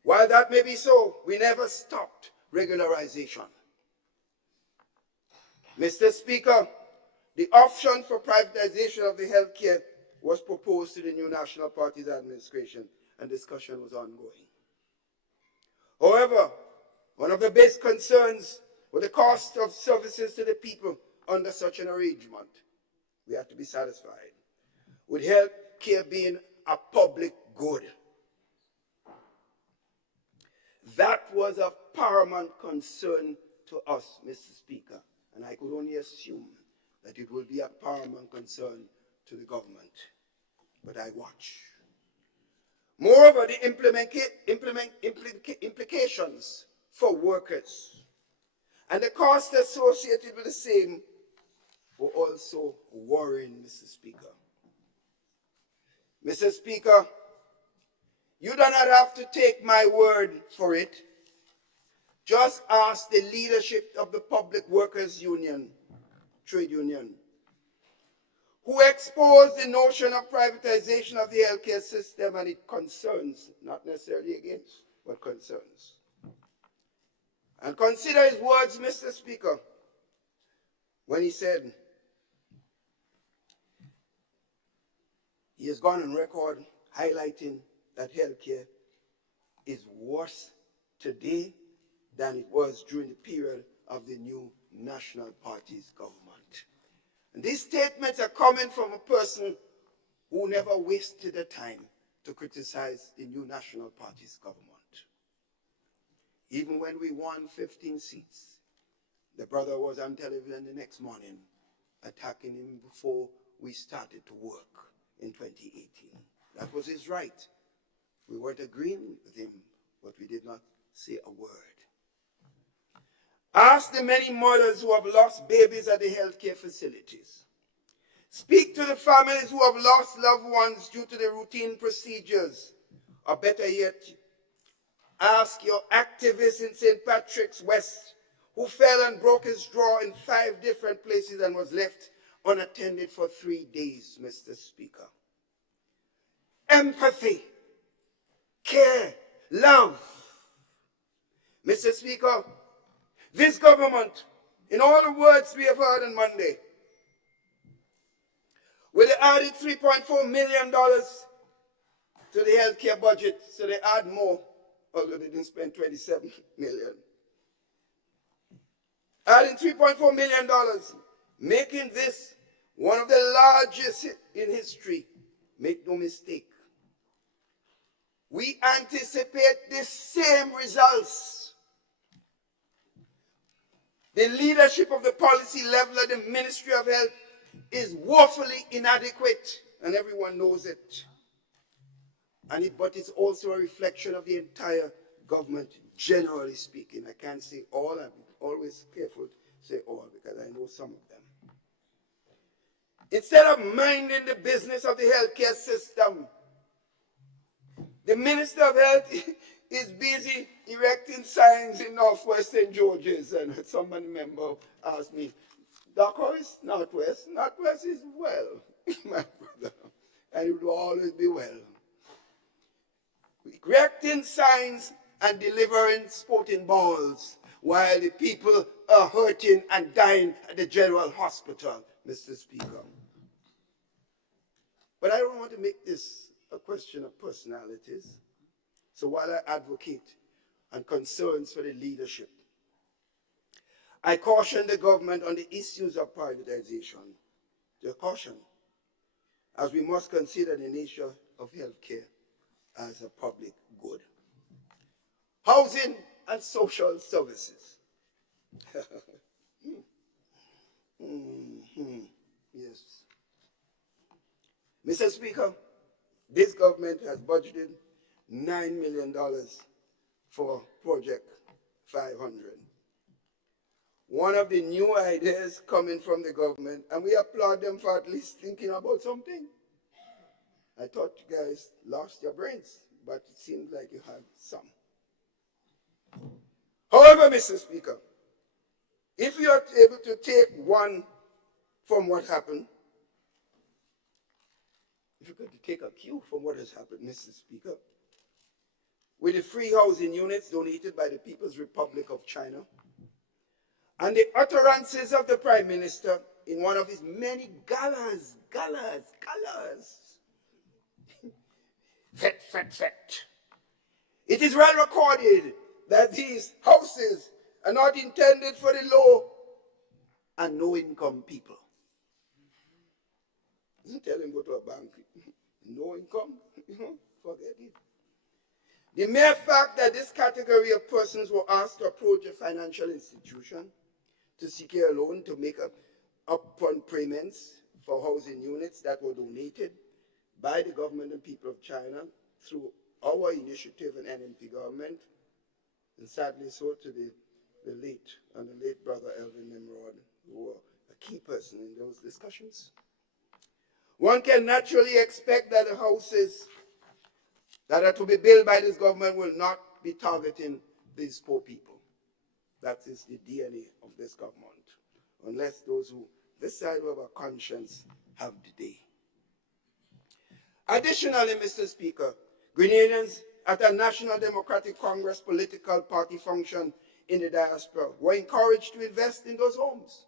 While that may be so, we never stopped regularization. Mr. Speaker, the option for privatization of the healthcare was proposed to the new National Party's administration, and discussion was ongoing. However, one of the basic concerns was the cost of services to the people under such an arrangement. We have to be satisfied with health care being a public good. That was of paramount concern to us, Mr. Speaker, and I could only assume that it will be a paramount concern to the government. But I watch. Moreover, the implications for workers and the costs associated with the same were also worrying, Mr. Speaker. Mr. Speaker, you do not have to take my word for it. Just ask the leadership of the Public Workers Union, trade union, who exposed the notion of privatization of the healthcare system and its concerns, not necessarily against, but concerns. And consider his words, Mr. Speaker, when he said, he has gone on record highlighting that healthcare is worse today than it was during the period of the new National Party's government. And these statements are coming from a person who never wasted the time to criticize the new National Party's government. Even when we won 15 seats, the brother was on television the next morning attacking him before we started to work in 2018. That was his right. We weren't agreeing with him, but we did not say a word. Ask the many mothers who have lost babies at the healthcare facilities. Speak to the families who have lost loved ones due to the routine procedures. Or better yet, ask your activist in St. Patrick's West who fell and broke his jaw in 5 different places and was left unattended for 3 days, Mr. Speaker. Empathy, care, love. Mr. Speaker, this government, in all the words we have heard on Monday, will add $3.4 million to the healthcare budget, so they add more, although they didn't spend $27 million. Adding $3.4 million, making this one of the largest in history. Make no mistake. We anticipate the same results. The leadership of the policy level at the Ministry of Health is woefully inadequate, and everyone knows it. But it's also a reflection of the entire government, generally speaking. I can't say all, I'm always careful to say all, because I know some of them. Instead of minding the business of the healthcare system, the Minister of Health is busy erecting signs in Northwest St. George's, and somebody member asked me, Doc, how is Northwest? Northwest is well, my brother, and it will always be well. Erecting signs and delivering sporting balls while the people are hurting and dying at the General Hospital, Mr. Speaker. But I don't want to make this a question of personalities. So while I advocate and concerns for the leadership, I caution the government on the issues of privatization. The caution, as we must consider the nature of healthcare as a public good. Housing and social services. Yes. Mr. Speaker, this government has budgeted $9 million for Project 500. One of the new ideas coming from the government, and we applaud them for at least thinking about something. I thought you guys lost your brains, but it seems like you had some. However, Mr. Speaker, if you are able to take one from what happened, if you could take a cue from what has happened, Mr. Speaker, with the free housing units donated by the People's Republic of China, and the utterances of the Prime Minister in one of his many galas. Fet. It is well recorded that these houses are not intended for the low and no income people. Doesn't tell him go to a bank. No income, forget it. The mere fact that this category of persons were asked to approach a financial institution to secure a loan to make up upfront payments for housing units that were donated by the government and people of China through our initiative and NNP government, and sadly so to the late brother Elvin Nimrod, who were a key person in those discussions. One can naturally expect that the houses that are to be built by this government will not be targeting these poor people. That is the DNA of this government, unless those who decide of a conscience have the day. Additionally, Mr. Speaker, Grenadians at a National Democratic Congress political party function in the diaspora were encouraged to invest in those homes.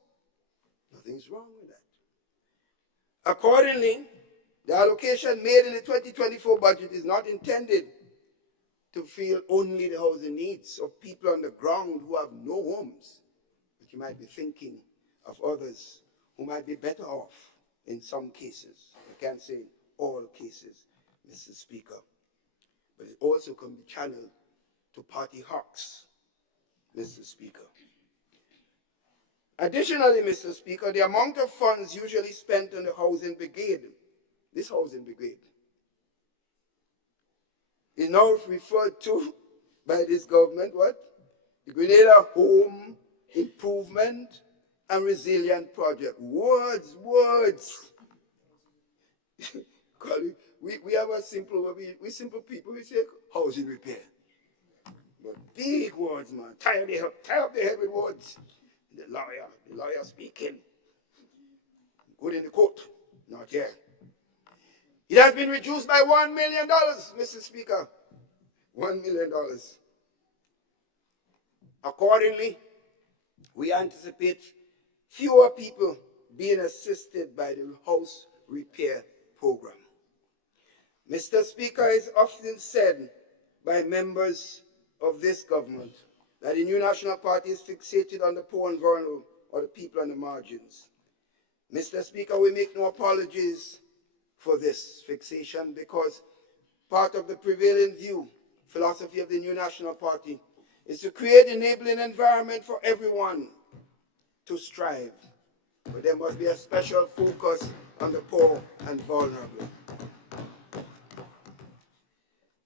Nothing's wrong with that. Accordingly, the allocation made in the 2024 budget is not intended to fill only the housing needs of people on the ground who have no homes. you might be thinking of others who might be better off in some cases. I can't say in all cases, Mr. Speaker. But it also can be channeled to party hawks, Mr. Speaker. Additionally, Mr. Speaker, the amount of funds usually spent on the housing brigade, this housing brigade, is now referred to by this government, what? The Grenada Home Improvement and Resilient Project. Words. we have a simple, we simple people, we say housing repair. But big words, man. Tie up the head with words. The lawyer speaking. Good in the court, not here. It has been reduced by $1 million, Mr. Speaker. $1 million. Accordingly, we anticipate fewer people being assisted by the house repair program. Mr. Speaker, it's often said by members of this government that the new National Party is fixated on the poor and vulnerable or the people on the margins. Mr. Speaker, we make no apologies for this fixation because part of the prevailing philosophy of the new National Party is to create an enabling environment for everyone to strive. But there must be a special focus on the poor and vulnerable.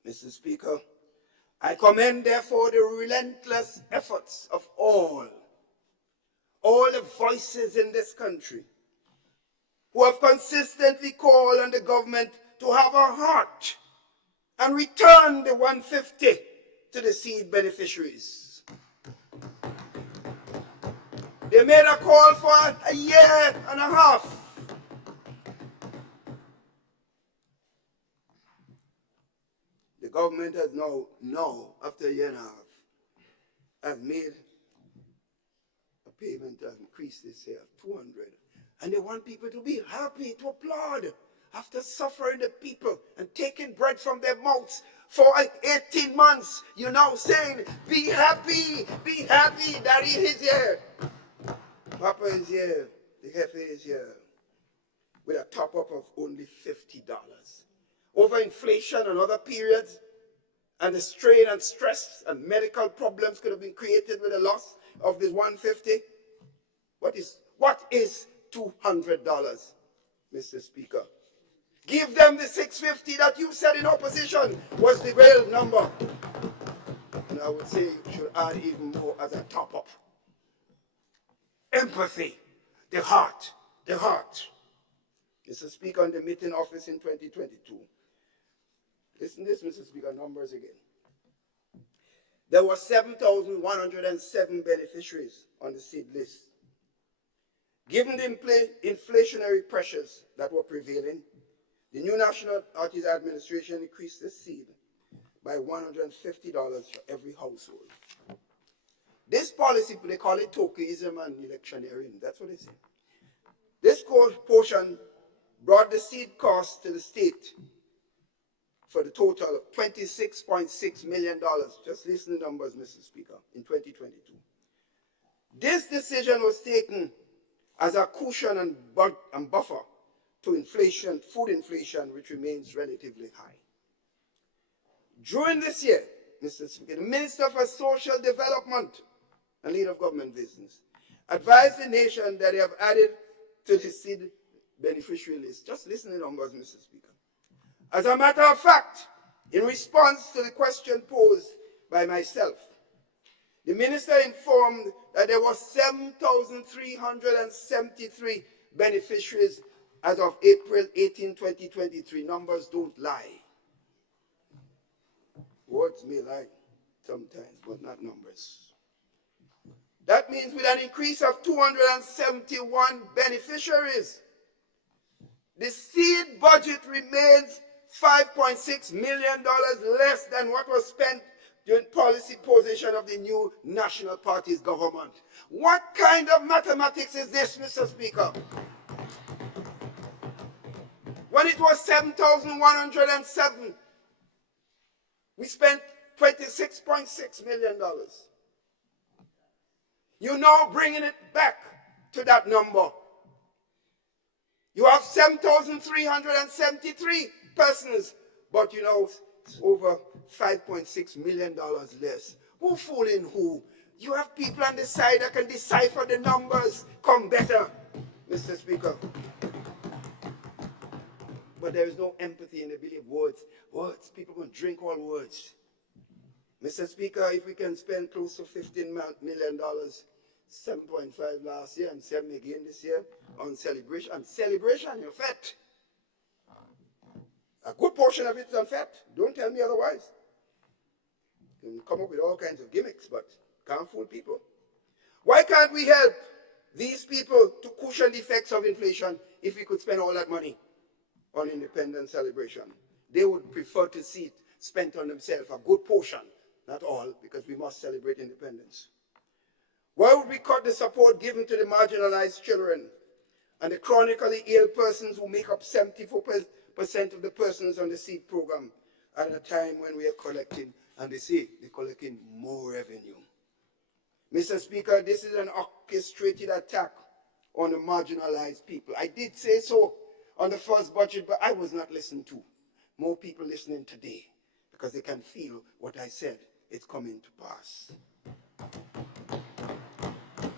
Mr. Speaker, I commend, therefore, the relentless efforts of all the voices in this country who have consistently called on the government to have a heart and return the $150 to the seed beneficiaries. They made a call for a year and a half. The government has now, after a year and a half, has made a payment that increased this year of $200. And they want people to be happy, to applaud, after suffering the people and taking bread from their mouths for 18 months. You're now saying, be happy, Daddy is here. Papa is here, the Jefe is here, with a top-up of only $50. Over inflation and other periods, and the strain and stress and medical problems could have been created with the loss of this $150. What is $200, Mr. Speaker? Give them the $650 that you said in opposition was the real number. And I would say you should add even more as a top-up. Empathy, the heart. Mr. Speaker, in the meeting office in 2022, listen to this, Mr. Speaker, numbers again. There were 7,107 beneficiaries on the seed list. Given the inflationary pressures that were prevailing, the new National Party's administration increased the seed by $150 for every household. This policy, they call it tokenism and electioneering. That's what they say. This portion brought the seed cost to the state for the total of $26.6 million. Just listen to the numbers, Mr. Speaker, in 2022. This decision was taken as a cushion and buffer to inflation, food inflation, which remains relatively high. During this year, Mr. Speaker, the Minister for Social Development and Leader of Government Business advised the nation that they have added to the seed beneficiary list. Just listen to the numbers, Mr. Speaker. As a matter of fact, in response to the question posed by myself, the minister informed that there were 7,373 beneficiaries as of April 18, 2023. Numbers don't lie. Words may lie sometimes, but not numbers. That means with an increase of 271 beneficiaries, the seed budget remains $5.6 million less than what was spent during policy position of the new National Party's government. What kind of mathematics is this, Mr. Speaker? When it was 7,107, we spent $26.6 million. You're now bringing it back to that number. You have 7,373 persons, but you know, it's over $5.6 million less. Who fooling who? You have people on the side that can decipher the numbers. Come better, Mr. Speaker. But there is no empathy in the ability of words. Words, people going to drink all words. Mr. Speaker, if we can spend close to $15 million, 7.5 last year and 7 again this year on celebration. And celebration, in fact, a good portion of it is on fact. Don't tell me otherwise. You can come up with all kinds of gimmicks, but can't fool people. Why can't we help these people to cushion the effects of inflation if we could spend all that money on independence celebration? They would prefer to see it spent on themselves, a good portion, not all, because we must celebrate independence. Why would we cut the support given to the marginalized children and the chronically ill persons who make up 74% of the persons on the seed program at a time when we are collecting, and they say they're collecting more revenue? Mr. Speaker, this is an orchestrated attack on the marginalized people. I did say so on the first budget, but I was not listened to. More people listening today because they can feel what I said is coming to pass.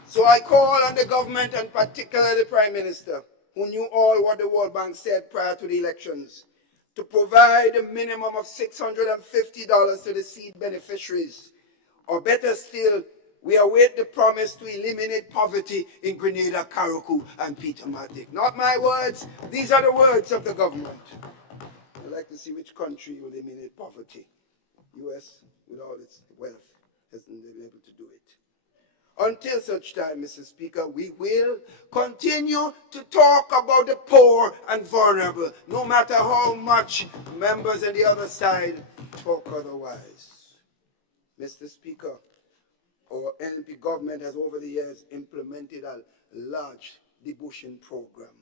So I call on the government, and particularly the Prime Minister, who knew all what the World Bank said prior to the elections, to provide a minimum of $650 to the seed beneficiaries. Or better still, we await the promise to eliminate poverty in Grenada, Karakou, and Petermatic. Not my words, these are the words of the government. I'd like to see which country will eliminate poverty. U.S., with all its wealth, hasn't been able to do it. Until such time, Mr. Speaker, we will continue to talk about the poor and vulnerable, no matter how much members on the other side talk otherwise. Mr. Speaker, our NP government has over the years implemented a large debushing program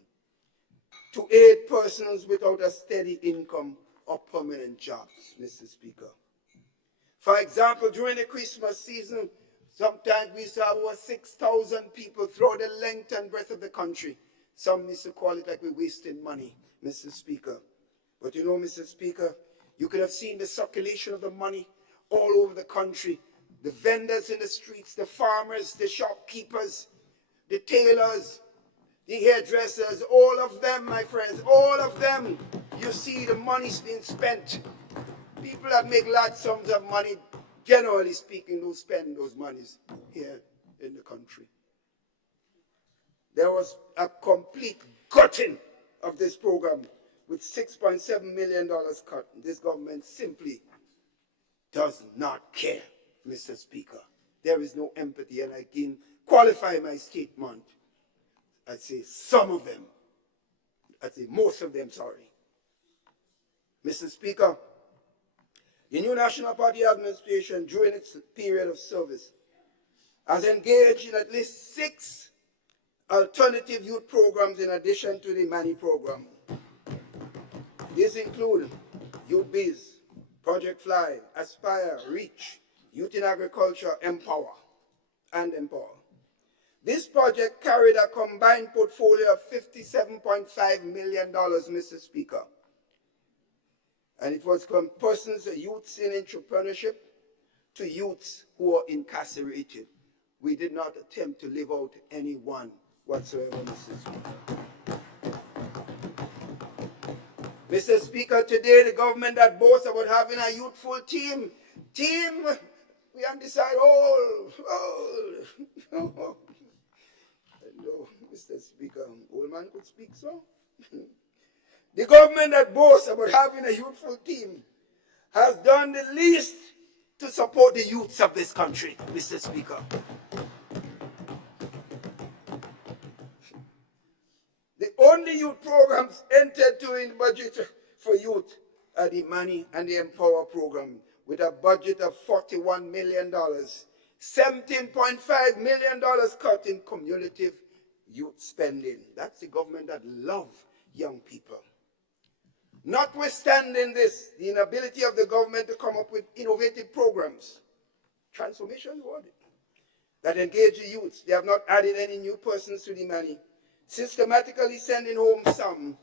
to aid persons without a steady income or permanent jobs, Mr. Speaker. For example, during the Christmas season, sometimes we saw over 6,000 people throughout the length and breadth of the country. Some used to call it like we're wasting money, Mr. Speaker. But you know, Mr. Speaker, you could have seen the circulation of the money all over the country. The vendors in the streets, the farmers, the shopkeepers, the tailors, the hairdressers, all of them, my friends, all of them, you see the money's being spent. People that make large sums of money, generally speaking, don't spend those monies here in the country. There was a complete gutting of this program with $6.7 million cut. This government simply does not care, Mr. Speaker. There is no empathy, and I can qualify my statement. I'd say some of them. I'd say most of them, sorry. Mr. Speaker, the new National Party administration, during its period of service, has engaged in at least 6 alternative youth programs in addition to the MANI program. These include Youth Biz, Project Fly, Aspire, Reach, Youth in Agriculture, Empower. This project carried a combined portfolio of $57.5 million, Mr. Speaker. And it was from persons, youths in entrepreneurship, to youths who are incarcerated. We did not attempt to leave out any one whatsoever, Mr. Speaker. Mr. Speaker, today the government that boasts about having a youthful team, we decide, no, Mr. Speaker, old man could speak so. The government that boasts about having a youthful team has done the least to support the youths of this country, Mr. Speaker. The only youth programs entered to in the budget for youth are the MANI and the Empower program, with a budget of $41 million, $17.5 million cut in cumulative youth spending. That's the government that loves young people. Notwithstanding this, the inability of the government to come up with innovative programs, transformation word, that engage the youth. They have not added any new persons to the money, systematically sending home some,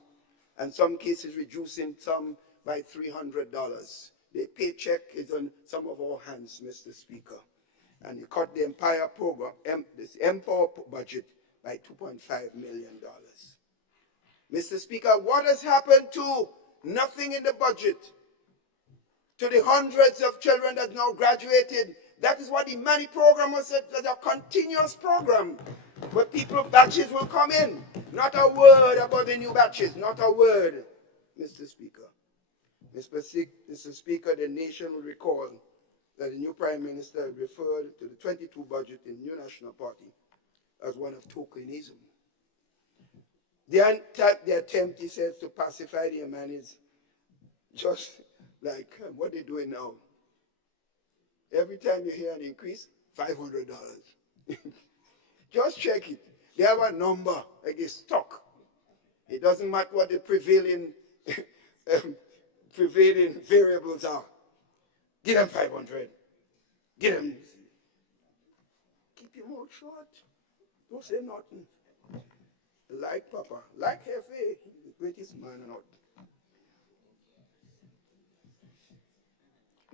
and some cases reducing some by $300. The paycheck is on some of our hands, Mr. Speaker. And you cut the entire program, this Empower budget, by $2.5 million. Mr. Speaker, what has happened to nothing in the budget? To the hundreds of children that now graduated. That is what the money program was, a continuous program where batches will come in. Not a word about the new batches, not a word, Mr. Speaker. Mr. Speaker, the nation will recall that the new Prime Minister referred to the 22 budget in the New National Party as one of tokenism. The attempt, he says, to pacify the man is just like what they're doing now. Every time you hear an increase, $500. Just check it. They have a number, like a stock. It doesn't matter what the prevailing variables are. Give them 500. Give them. Keep your mouth shut. Don't say nothing. Like Papa, like Hefe, the greatest man on earth.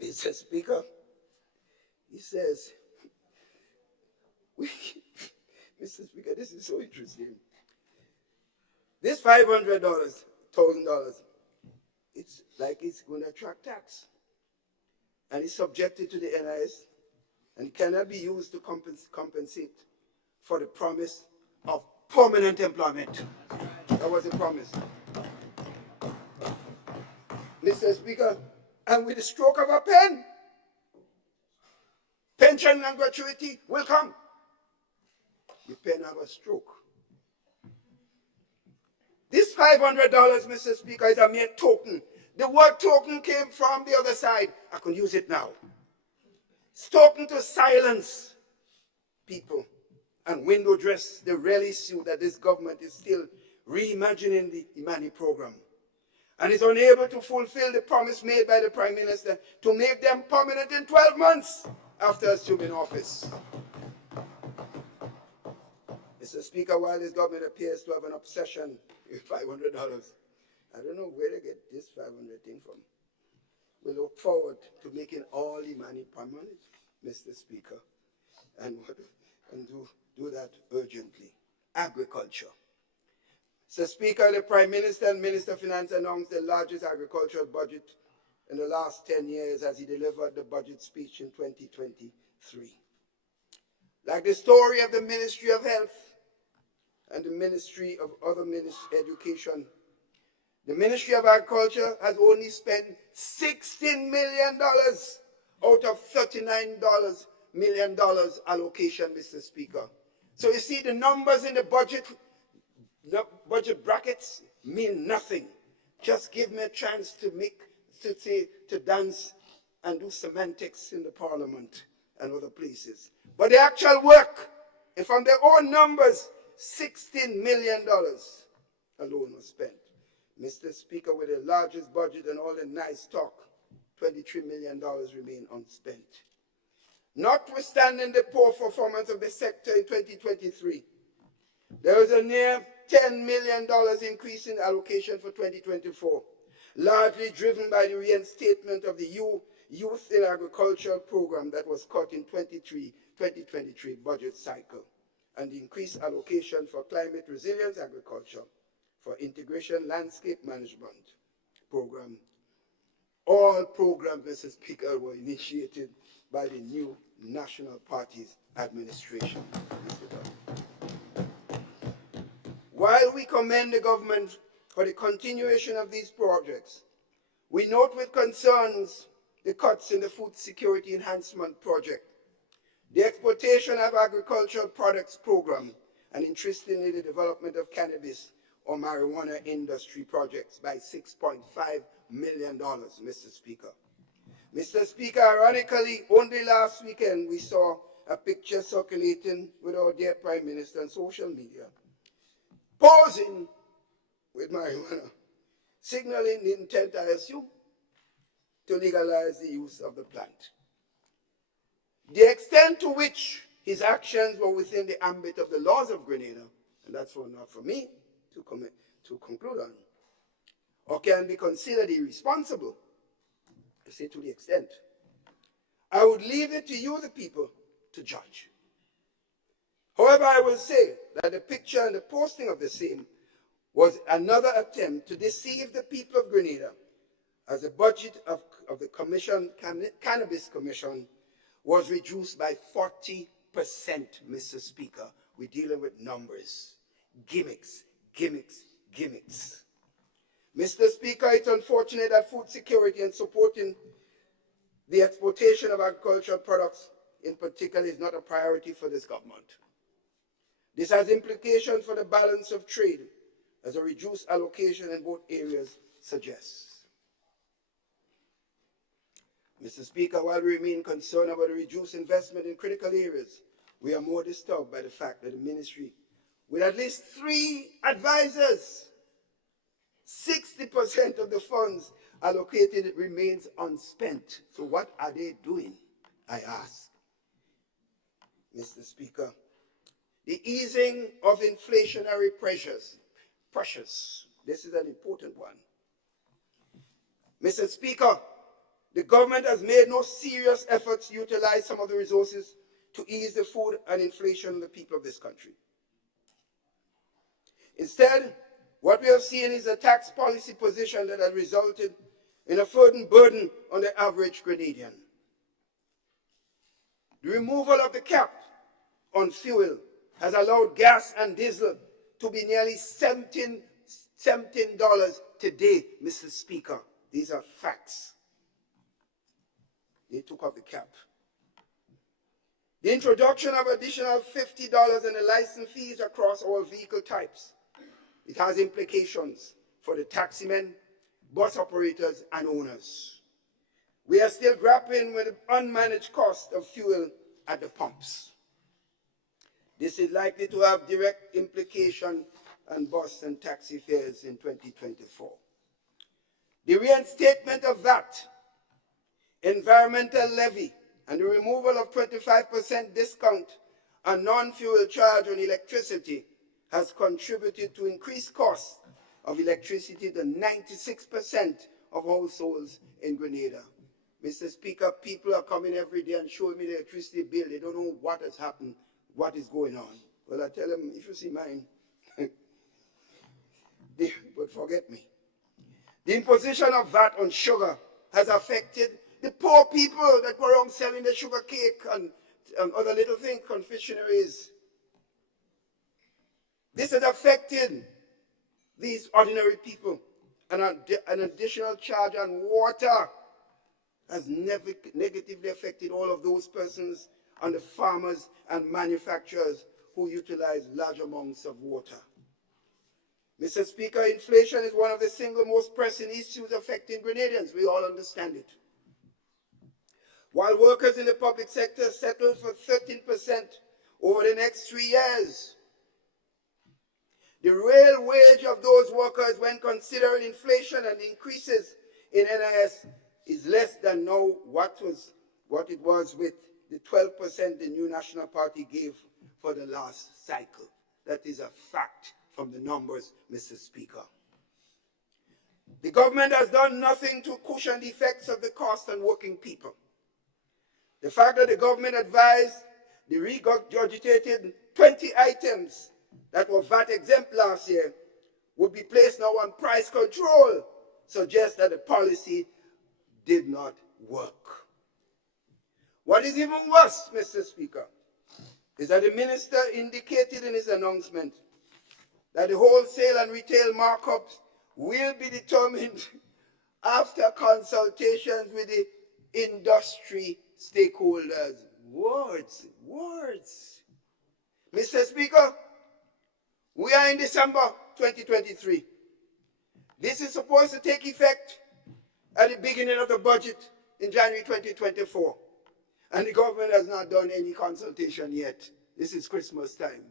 Mr. Speaker, he says, Mr. Speaker, this is so interesting. This $500, $1,000, it's like it's going to attract tax. And it's subjected to the NIS and cannot be used to compensate for the promise of permanent employment. That was a promise. Mr. Speaker, and with the stroke of a pen, pension and gratuity will come. The pen have a stroke. This $500, Mr. Speaker, is a mere token. The word token came from the other side. I can use it now. It's token to silence people and window dress the real issue that this government is still reimagining the Imani program and is unable to fulfill the promise made by the Prime Minister to make them permanent in 12 months after assuming office. Mr. Speaker, while this government appears to have an obsession with $500, I don't know where they get this 500 thing from. We look forward to making all Imani permanent, Mr. Speaker, and do that urgently. Agriculture. Mr. Speaker, the Prime Minister and Minister of Finance announced the largest agricultural budget in the last 10 years as he delivered the budget speech in 2023. Like the story of the Ministry of Health and the Ministry of Education, the Ministry of Agriculture has only spent $16 million out of $39 million allocation, Mr. Speaker. So you see, the numbers in the budget brackets mean nothing. Just give me a chance to dance and do semantics in the Parliament and other places. But the actual work, and from their own numbers, $16 million alone was spent. Mr. Speaker, with the largest budget and all the nice talk, $23 million remain unspent. Notwithstanding the poor performance of the sector in 2023, there was a near $10 million increase in allocation for 2024, largely driven by the reinstatement of the Youth in Agriculture program that was cut in 2023 budget cycle, and the increased allocation for climate resilience agriculture, for integration landscape management program. All programs, Mr. Speaker, were initiated by the new National Party's administration. While we commend the government for the continuation of these projects, we note with concerns the cuts in the Food Security Enhancement Project, the Exportation of Agricultural Products Program, and interestingly the development of cannabis or marijuana industry projects by $6.5 million, Mr. Speaker. Mr. Speaker, ironically, only last weekend we saw a picture circulating with our dear Prime Minister on social media, posing with marijuana, signaling the intent, I assume, to legalize the use of the plant. The extent to which his actions were within the ambit of the laws of Grenada, and that's not for me to conclude on, or can be considered irresponsible, to say to the extent. I would leave it to you, the people, to judge. However, I will say that the picture and the posting of the same was another attempt to deceive the people of Grenada, as the budget of the Cannabis Commission was reduced by 40%, Mr. Speaker. We're dealing with numbers, gimmicks, gimmicks, gimmicks. Mr. Speaker, it's unfortunate that food security and supporting the exportation of agricultural products in particular is not a priority for this government. This has implications for the balance of trade, as a reduced allocation in both areas suggests. Mr. Speaker, while we remain concerned about the reduced investment in critical areas, we are more disturbed by the fact that the ministry, with at least 3 advisors, 60% of the funds allocated remains unspent. So what are they doing, I ask? Mr. Speaker, the easing of inflationary pressures. This is an important one. Mr. Speaker, the government has made no serious efforts to utilize some of the resources to ease the food and inflation of the people of this country. Instead, what we have seen is a tax policy position that has resulted in a further burden on the average Grenadian. The removal of the cap on fuel has allowed gas and diesel to be nearly $17 today, Mr. Speaker. These are facts. They took off the cap. The introduction of additional $50 in the license fees across all vehicle types. It has implications for the taximen, bus operators, and owners. We are still grappling with the unmanaged cost of fuel at the pumps. This is likely to have direct implication on bus and taxi fares in 2024. The reinstatement of VAT, environmental levy, and the removal of 25% discount on non-fuel charge on electricity has contributed to increased costs of electricity to 96% of households in Grenada. Mr. Speaker, people are coming every day and showing me the electricity bill. They don't know what has happened, what is going on. Well, I tell them, if you see mine, but forget me. The imposition of VAT on sugar has affected the poor people that go around selling the sugar cake and other little things, confectionaries. This has affected these ordinary people. And an additional charge on water has negatively affected all of those persons and the farmers and manufacturers who utilize large amounts of water. Mr. Speaker, inflation is one of the single most pressing issues affecting Grenadians. We all understand it. While workers in the public sector settle for 13% over the next 3 years, the real wage of those workers, when considering inflation and increases in NIS, is less than now what it was with the 12% the New National Party gave for the last cycle. That is a fact from the numbers, Mr. Speaker. The government has done nothing to cushion the effects of the cost on working people. The fact that the government advised the regurgitated 20 items that were VAT exempt last year would be placed now on price control suggests that the policy did not work. What is even worse, Mr. Speaker, is that the minister indicated in his announcement that the wholesale and retail markups will be determined after consultations with the industry stakeholders. Words. Mr. Speaker, we are in December 2023. This is supposed to take effect at the beginning of the budget in January 2024. And the government has not done any consultation yet. This is Christmas time.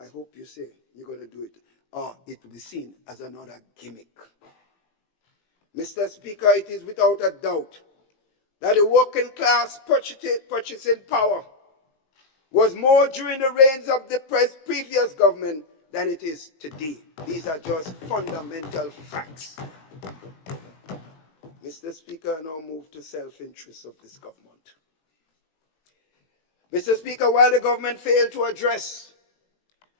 I hope you say you're going to do it, or it will be seen as another gimmick. Mr. Speaker, it is without a doubt that the working class purchasing power was more during the reigns of the previous government than it is today. These are just fundamental facts. Mr. Speaker, I now move to self-interest of this government. Mr. Speaker, while the government failed to address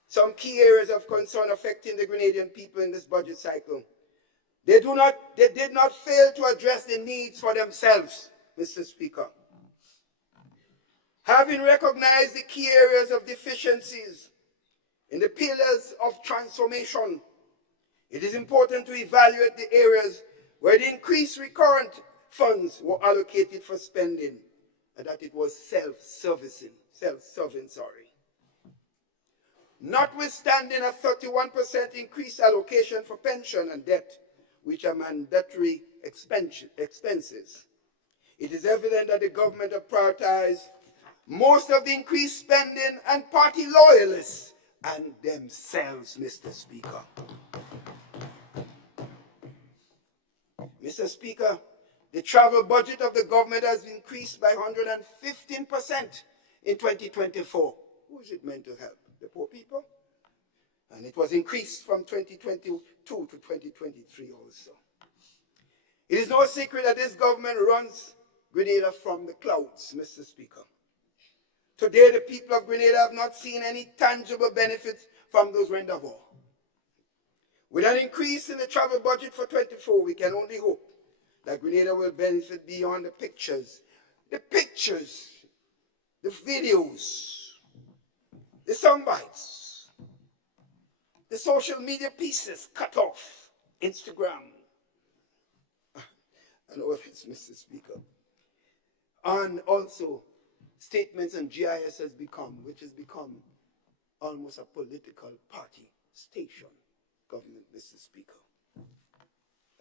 some key areas of concern affecting the Grenadian people in this budget cycle, they did not fail to address the needs for themselves, Mr. Speaker. Having recognized the key areas of deficiencies in the pillars of transformation, it is important to evaluate the areas where the increased recurrent funds were allocated for spending and that it was self-serving. Notwithstanding a 31% increased allocation for pension and debt, which are mandatory expenses, it is evident that the government have prioritized most of the increased spending and party loyalists and themselves, Mr. Speaker. Mr. Speaker, the travel budget of the government has increased by 115% in 2024. Who is it meant to help? The poor people? And it was increased from 2022 to 2023 also. It is no secret that this government runs Grenada from the clouds, Mr. Speaker. Today, the people of Grenada have not seen any tangible benefits from those rendezvous. With an increase in the travel budget for 24, we can only hope that Grenada will benefit beyond the pictures, the videos, the sound bites, the social media pieces cut off, Instagram, and all this, Mr. Speaker. And also, statements on GIS which has become almost a political party station government, Mr. Speaker.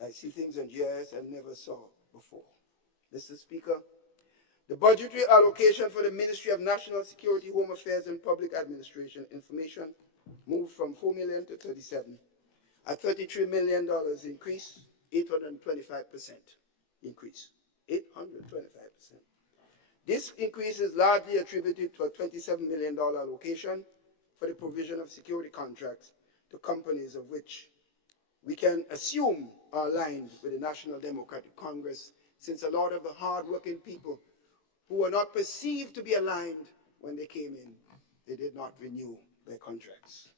I see things on GIS I never saw before. Mr. Speaker, the budgetary allocation for the Ministry of National Security, Home Affairs and Public Administration Information moved from 4 million to 37. A $33 million increase, 825% increase, 825%. This increase is largely attributed to a $27 million allocation for the provision of security contracts to companies of which we can assume are aligned with the National Democratic Congress, since a lot of the hard-working people who were not perceived to be aligned when they came in, they did not renew their contracts.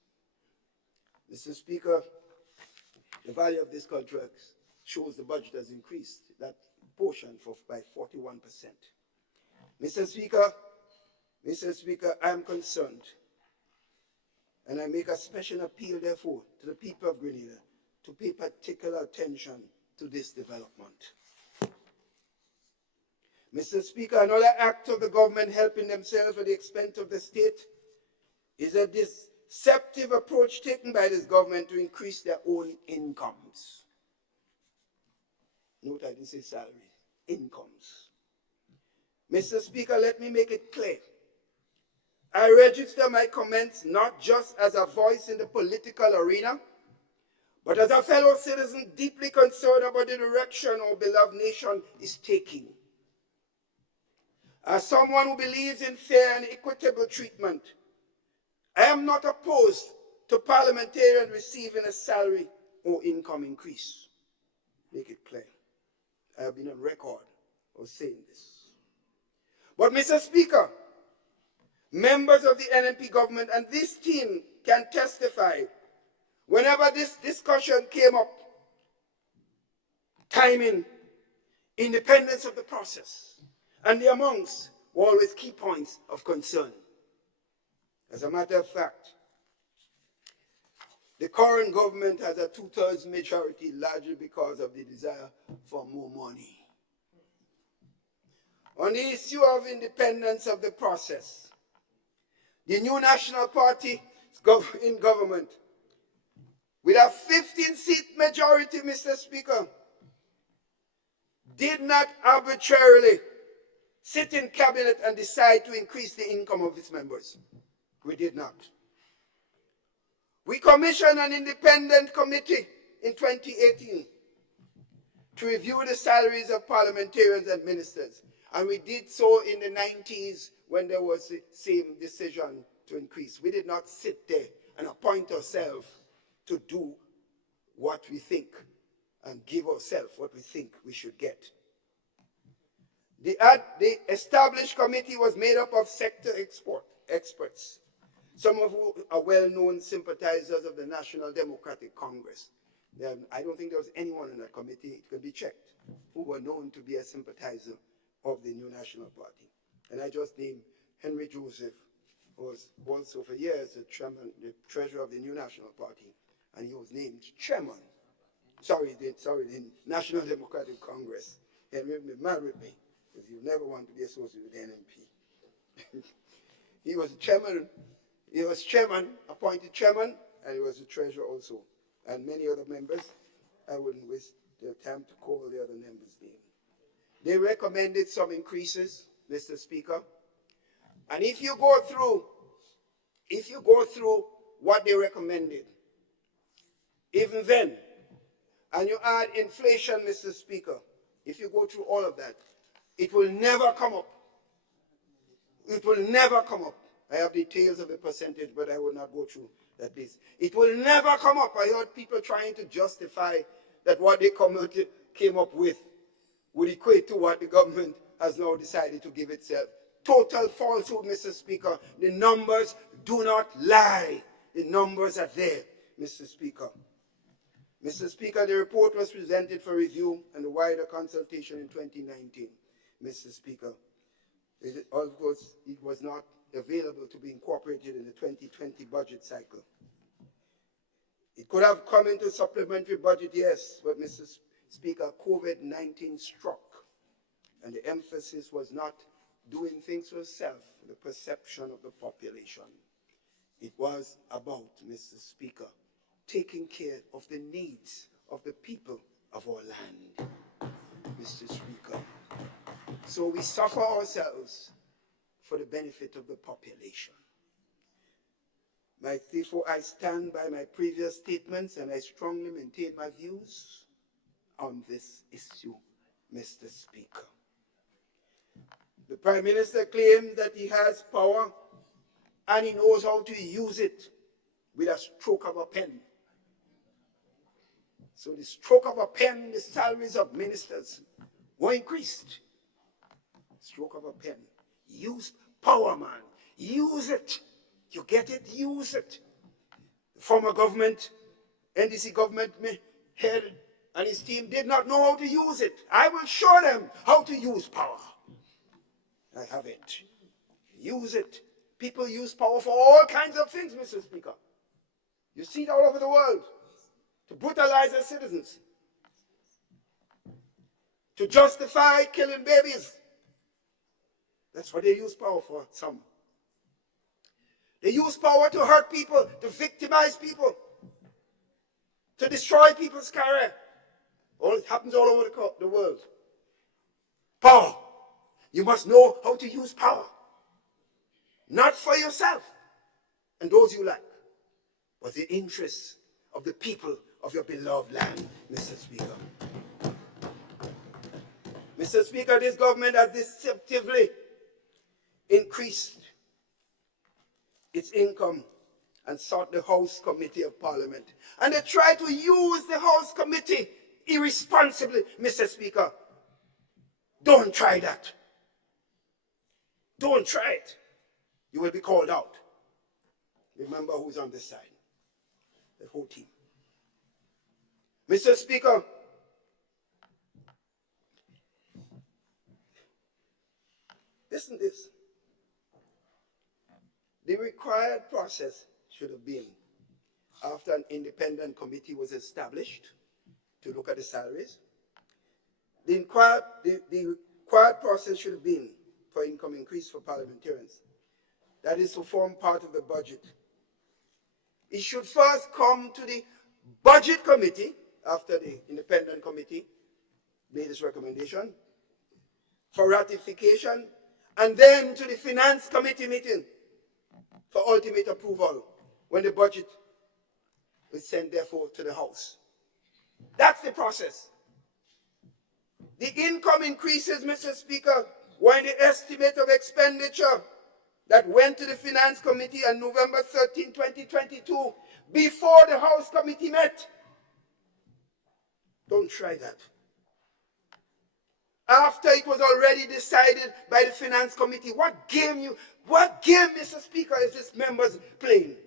Mr. Speaker, the value of these contracts shows the budget has increased that portion by 41%. Mr. Speaker, I am concerned, and I make a special appeal, therefore, to the people of Grenada to pay particular attention to this development. Mr. Speaker, another act of the government helping themselves at the expense of the state is a deceptive approach taken by this government to increase their own incomes. Note I didn't say salary, incomes. Mr. Speaker, let me make it clear. I register my comments not just as a voice in the political arena, but as a fellow citizen deeply concerned about the direction our beloved nation is taking. As someone who believes in fair and equitable treatment, I am not opposed to parliamentarians receiving a salary or income increase. Make it clear. I have been on record of saying this. But, Mr. Speaker, members of the NNP government and this team can testify whenever this discussion came up, timing, independence of the process, and the amounts were always key points of concern. As a matter of fact, the current government has a 2/3 majority largely because of the desire for more money. On the issue of independence of the process, the new National Party in government, with a 15-seat majority, Mr. Speaker, did not arbitrarily sit in cabinet and decide to increase the income of its members. We did not. We commissioned an independent committee in 2018 to review the salaries of parliamentarians and ministers. And we did so in the 90s when there was the same decision to increase. We did not sit there and appoint ourselves to do what we think and give ourselves what we think we should get. The established committee was made up of sector experts, some of whom are well-known sympathizers of the National Democratic Congress. I don't think there was anyone in that committee, it can be checked, who were known to be a sympathizer of the New National Party. And I just named Henry Joseph, who was also for years the treasurer of the New National Party, and he was named chairman. The National Democratic Congress. Henry will be mad with me, because he would never want to be associated with the NMP. He was chairman, appointed chairman, and he was the treasurer also. And many other members. I wouldn't waste the time to call the other members' names. They recommended some increases, Mr. Speaker. And if you go through what they recommended, even then, and you add inflation, Mr. Speaker, if you go through all of that, it will never come up. It will never come up. I have details of the percentage, but I will not go through that list. It will never come up. I heard people trying to justify that what they came up with would equate to what the government has now decided to give itself. Total falsehood, Mr. Speaker. The numbers do not lie. The numbers are there, Mr. Speaker. Mr. Speaker, the report was presented for review and a wider consultation in 2019, Mr. Speaker. Of course, it was not available to be incorporated in the 2020 budget cycle. It could have come into supplementary budget, yes, but Mr. Speaker, COVID-19 struck, and the emphasis was not doing things for self, the perception of the population. It was about, Mr. Speaker, taking care of the needs of the people of our land, Mr. Speaker. So we suffer ourselves for the benefit of the population. Therefore, I stand by my previous statements and I strongly maintain my views on this issue, Mr. Speaker. The Prime Minister claims that he has power and he knows how to use it with a stroke of a pen. So the stroke of a pen, the salaries of ministers were increased. Stroke of a pen. Use power, man. Use it. You get it? Use it. The former government, NDC government head and his team did not know how to use it. I will show them how to use power. I have it. Use it. People use power for all kinds of things, Mr. Speaker. You see it all over the world. To brutalize their citizens. To justify killing babies. That's what they use power for, some. They use power to hurt people, to victimize people, to destroy people's career. It happens all over the world. Power. You must know how to use power. Not for yourself and those you like, but the interests of the people of your beloved land, Mr. Speaker. Mr. Speaker, this government has deceptively increased its income and sought the House Committee of Parliament. And they try to use the House Committee irresponsibly, Mr. Speaker. Don't try that. Don't try it. You will be called out. Remember who's on this side. The whole team. Mr. Speaker, listen to this. The required process should have been, after an independent committee was established to look at the salaries, the required process should have been for income increase for parliamentarians. That is to form part of the budget. It should first come to the budget committee after the independent committee made its recommendation for ratification, and then to the finance committee meeting for ultimate approval when the budget is sent, therefore, to the House. That's the process. The income increases, Mr. Speaker, were in the estimate of expenditure that went to the Finance Committee on November 13, 2022, before the House Committee met. Don't try that. After it was already decided by the Finance Committee, what game, Mr. Speaker, is this members playing?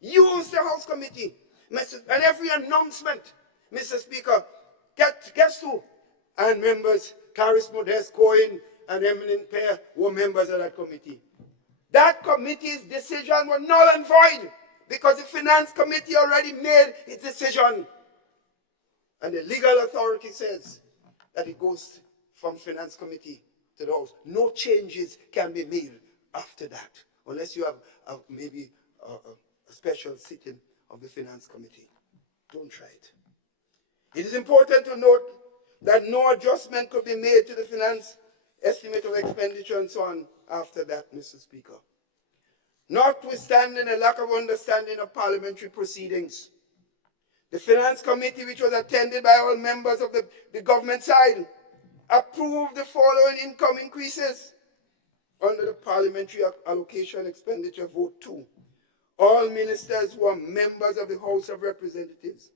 Use the House Committee. And every announcement, Mr. Speaker, guess who? And members, Caris Modest, Cohen, and Eminent Pair were members of that committee. That committee's decision was null and void because the Finance Committee already made its decision. And the legal authority says that it goes from Finance Committee to the House. No changes can be made after that, unless you have maybe a special sitting of the Finance Committee. Don't try it. It is important to note that no adjustment could be made to the finance estimate of expenditure and so on after that, Mr. Speaker. Notwithstanding a lack of understanding of parliamentary proceedings, the Finance Committee, which was attended by all members of the government side, approved the following income increases under the Parliamentary Allocation Expenditure Vote 2. All ministers who are members of the House of Representatives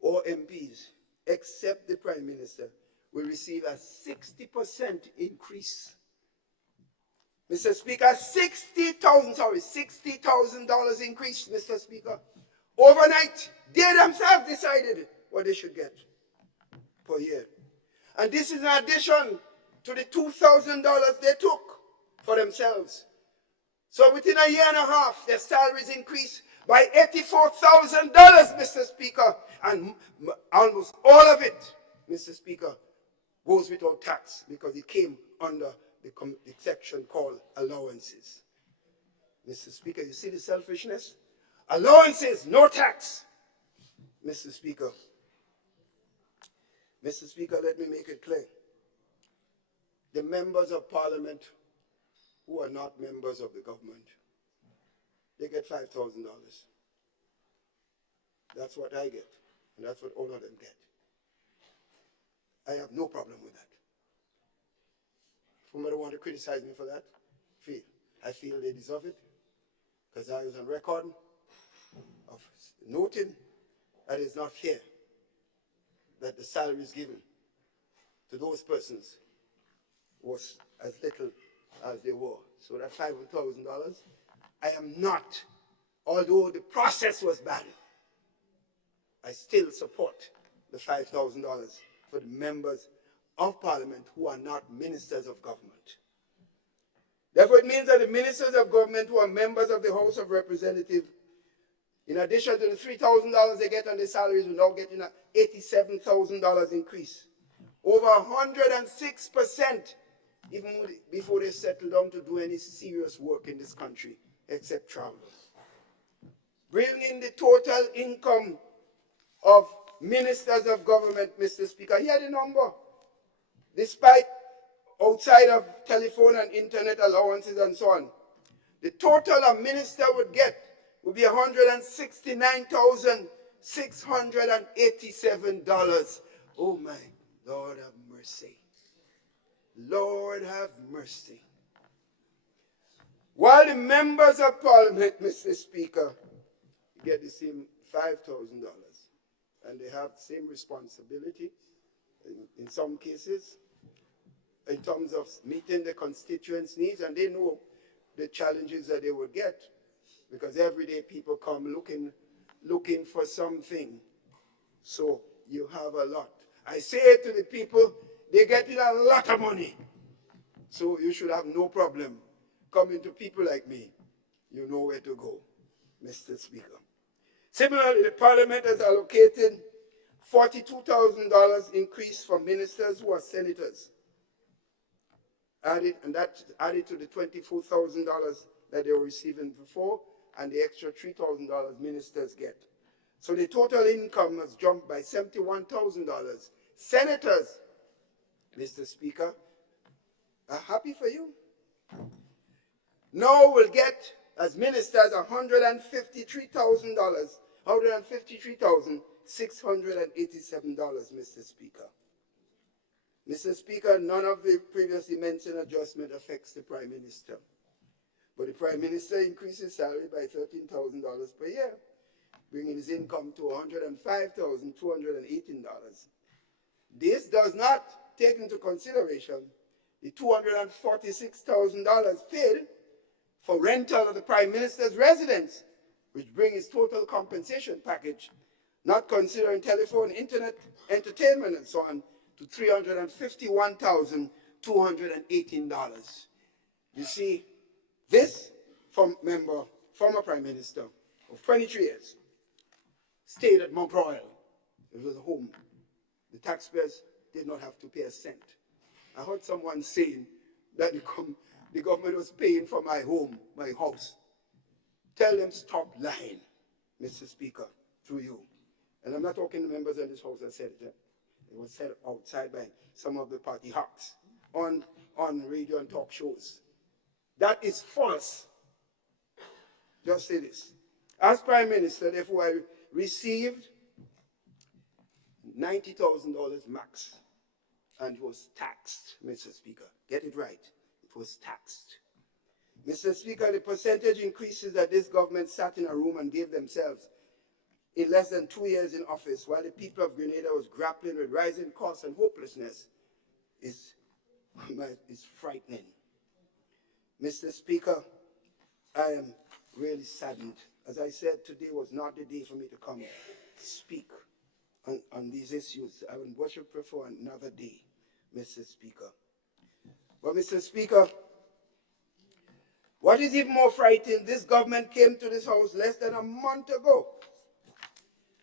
or MPs, except the Prime Minister, will receive a 60% increase. Mr. Speaker, $60,000 increase, Mr. Speaker. Overnight, they themselves decided what they should get per year. And this is in addition to the $2,000 they took for themselves. So within a year and a half, their salaries increased by $84,000, Mr. Speaker. And almost all of it, Mr. Speaker, goes without tax because it came under the section called allowances. Mr. Speaker, you see the selfishness? Allowances, no tax. Mr. Speaker, let me make it clear. The members of Parliament who are not members of the government, they get $5,000. That's what I get, and that's what all of them get. I have no problem with that. If somebody want to criticize me for that, I feel they deserve it, because I was on record of noting that it's not fair that the salaries given to those persons was as little as they were. So that $5,000, I am not, although the process was bad, I still support the $5,000 for the members of Parliament who are not ministers of government. Therefore, it means that the ministers of government who are members of the House of Representatives, in addition to the $3,000 they get on their salaries, will now get an $87,000 increase. Over 106%, even before they settle down to do any serious work in this country, except travel. Bringing the total income of ministers of government, Mr. Speaker, here the number. Despite outside of telephone and internet allowances and so on, the total a minister would get would be $169,687. Oh my, Lord have mercy. Lord have mercy. While the members of Parliament, Mr. Speaker, get the same $5,000, and they have the same responsibility in some cases in terms of meeting the constituents' needs, and they know the challenges that they will get, because every day people come looking for something. So you have a lot. I say to the people, they're getting a lot of money. So you should have no problem coming to people like me. You know where to go, Mr. Speaker. Similarly, the Parliament has allocated $42,000 increase for ministers who are senators. And that's added to the $24,000 that they were receiving before, and the extra $3,000 ministers get. So the total income has jumped by $71,000. Senators, Mr. Speaker, are happy for you. Now we'll get, as ministers, $153,687, Mr. Speaker. Mr. Speaker, none of the previously mentioned adjustment affects the Prime Minister. But the Prime Minister increased his salary by $13,000 per year, bringing his income to $105,218. This does not take into consideration the $246,000 paid for rental of the Prime Minister's residence, which brings his total compensation package, not considering telephone, internet, entertainment, and so on, to $351,218. You see, this former Prime Minister of 23 years stayed at Mount Royal. It was a home. The taxpayers did not have to pay a cent. I heard someone saying that the government was paying for my home, my house. Tell them stop lying, Mr. Speaker, through you. And I'm not talking to members of this house that said it. It was said outside by some of the party hawks on radio and talk shows. That is false. Just say this. As Prime Minister, therefore, I received $90,000 max, and it was taxed, Mr. Speaker. Get it right. It was taxed. Mr. Speaker, the percentage increases that this government sat in a room and gave themselves in less than 2 years in office, while the people of Grenada was grappling with rising costs and hopelessness, is frightening. Mr. Speaker, I am really saddened. As I said, today was not the day for me to come speak on these issues. I would much prefer another day, Mr. Speaker. But Mr. Speaker, what is even more frightening, this government came to this house less than a month ago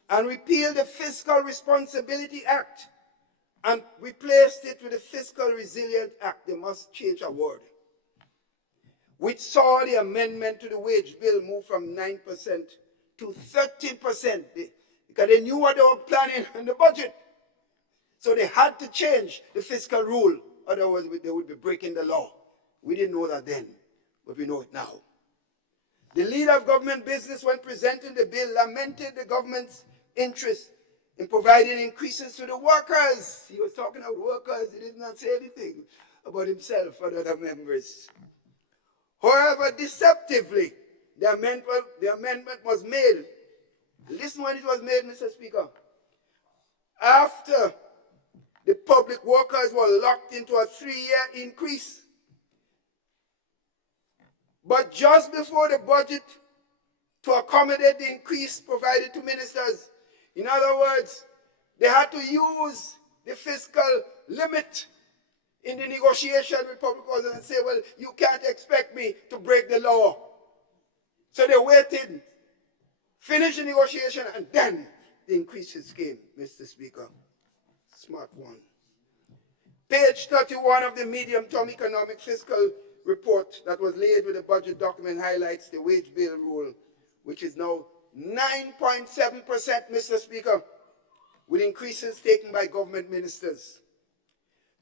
and repealed the Fiscal Responsibility Act and replaced it with the Fiscal Resilience Act. They must change a word, which saw the amendment to the wage bill move from 9% to 30%, because they knew what they were planning in the budget. So they had to change the fiscal rule, otherwise they would be breaking the law. We didn't know that then, but we know it now. The leader of government business, when presenting the bill, lamented the government's interest in providing increases to the workers. He was talking about workers. He did not say anything about himself or other members. However, deceptively, the amendment was made. Listen when it was made, Mr. Speaker. After the public workers were locked into a 3-year increase. But just before the budget to accommodate the increase provided to ministers, in other words, they had to use the fiscal limit in the negotiation with public workers and say, well, you can't expect me to break the law. So they waited, finished the negotiation, and then the increases came, Mr. Speaker. Smart one. Page 31 of the medium-term economic fiscal report that was laid with the budget document highlights the wage bill rule, which is now 9.7%, Mr. Speaker, with increases taken by government ministers.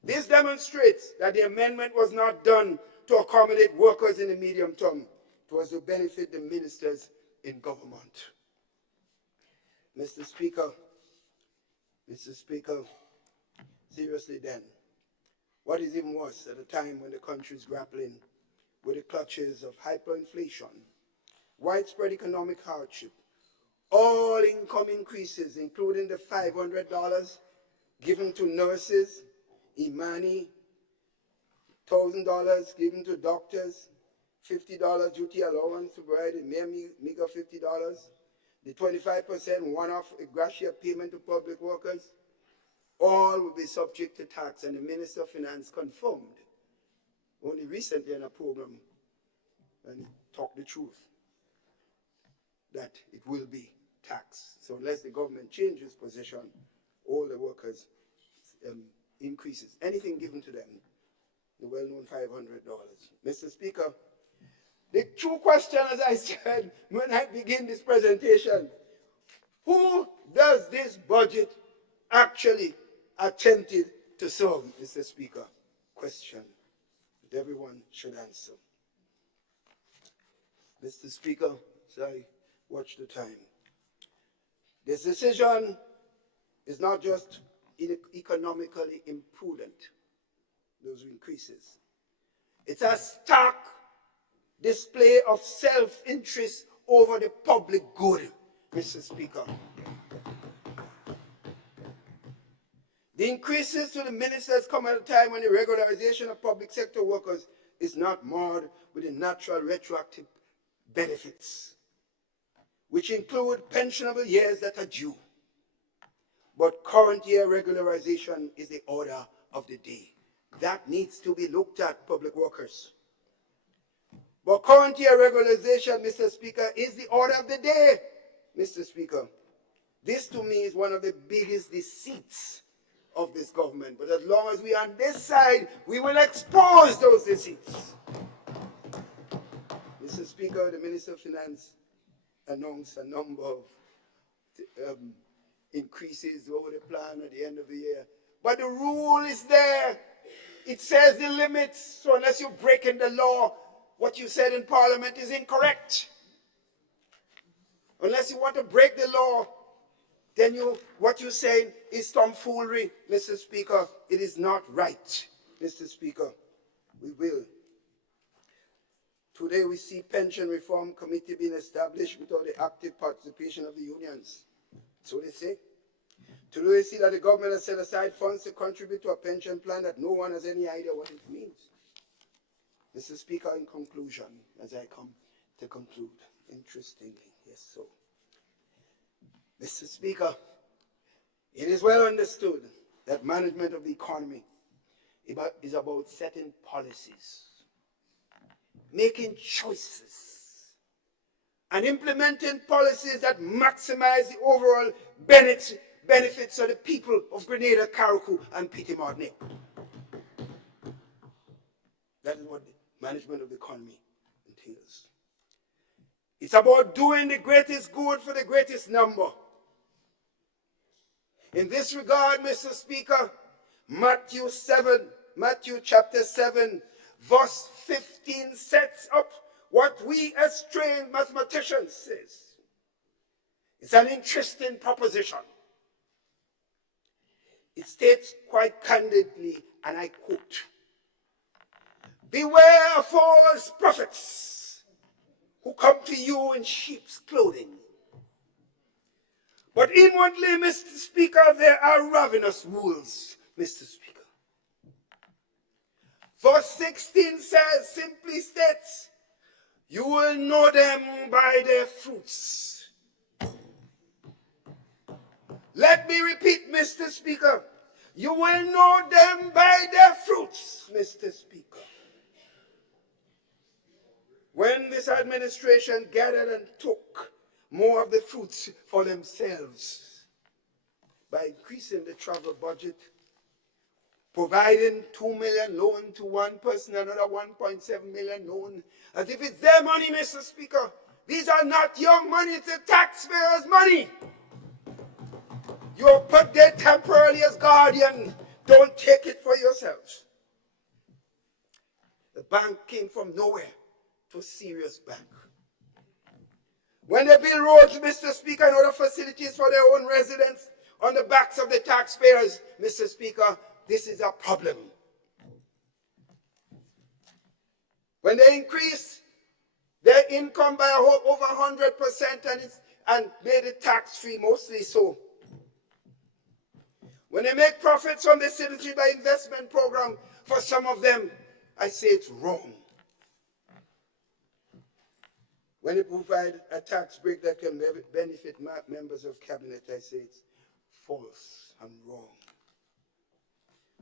This demonstrates that the amendment was not done to accommodate workers in the medium term. It was to benefit the ministers in government. Mr. Speaker, seriously then, what is even worse at a time when the country is grappling with the clutches of hyperinflation, widespread economic hardship, all income increases, including the $500 given to nurses, Imani, $1,000 given to doctors, $50 duty allowance to provide a meager $50, the 25% one-off gratia payment to public workers, all will be subject to tax, and the Minister of Finance confirmed only recently in a program, and he talked the truth, that it will be taxed. So unless the government changes position, all the workers increases, anything given to them, the well-known $500. Mr. Speaker, the true question, as I said when I begin this presentation, who does this budget actually attempted to serve, Mr. Speaker? Question that everyone should answer. Mr. Speaker, sorry, watch the time. This decision is not just economically imprudent, those increases. It's a stark display of self-interest over the public good, Mr. Speaker. The increases to the ministers come at a time when the regularization of public sector workers is not marred with the natural retroactive benefits, which include pensionable years that are due. But current year regularization is the order of the day. That needs to be looked at, public workers. But current year regularization, Mr. Speaker, is the order of the day, Mr. Speaker. This to me is one of the biggest deceits of this government. But as long as we are on this side, we will expose those deceits. Mr. Speaker, the Minister of Finance announced a number of increases over the plan at the end of the year. But the rule is there. It says the limits. So unless you're breaking the law, what you said in Parliament is incorrect. Unless you want to break the law, then what you're saying is tomfoolery, Mr. Speaker. It is not right, Mr. Speaker. We will. Today we see pension reform committee being established without the active participation of the unions. So they say. Today we see that the government has set aside funds to contribute to a pension plan that no one has any idea what it means. Mr. Speaker, in conclusion, as I come to conclude, interestingly, yes, so. Mr. Speaker, it is well understood that management of the economy is about setting policies, making choices, and implementing policies that maximize the overall benefits of the people of Grenada, Carriacou, and Petit Martinique. That is what the management of the economy entails. It's about doing the greatest good for the greatest number. In this regard, Mr. Speaker, Matthew chapter 7, verse 15 sets up what we as trained mathematicians says. It's an interesting proposition. It states quite candidly, and I quote, "Beware of false prophets who come to you in sheep's clothing. But inwardly, Mr. Speaker, there are ravenous wolves, Mr. Speaker." Verse 16 says, simply states, "You will know them by their fruits." Let me repeat, Mr. Speaker. You will know them by their fruits, Mr. Speaker. When this administration gathered and took more of the fruits for themselves by increasing the travel budget, providing 2 million loan to one person, another 1.7 million loan, as if it's their money, Mr. Speaker. These are not your money, it's the taxpayers' money. You're put there temporarily as guardian. Don't take it for yourselves. The bank came from nowhere to a serious bank. When they build roads, Mr. Speaker, and other facilities for their own residents on the backs of the taxpayers, Mr. Speaker, this is a problem. When they increase their income by over 100% and made it tax-free, mostly so. When they make profits from the citizenship by investment program, for some of them, I say it's wrong. When they provide a tax break that can benefit members of cabinet, I say it's false and wrong.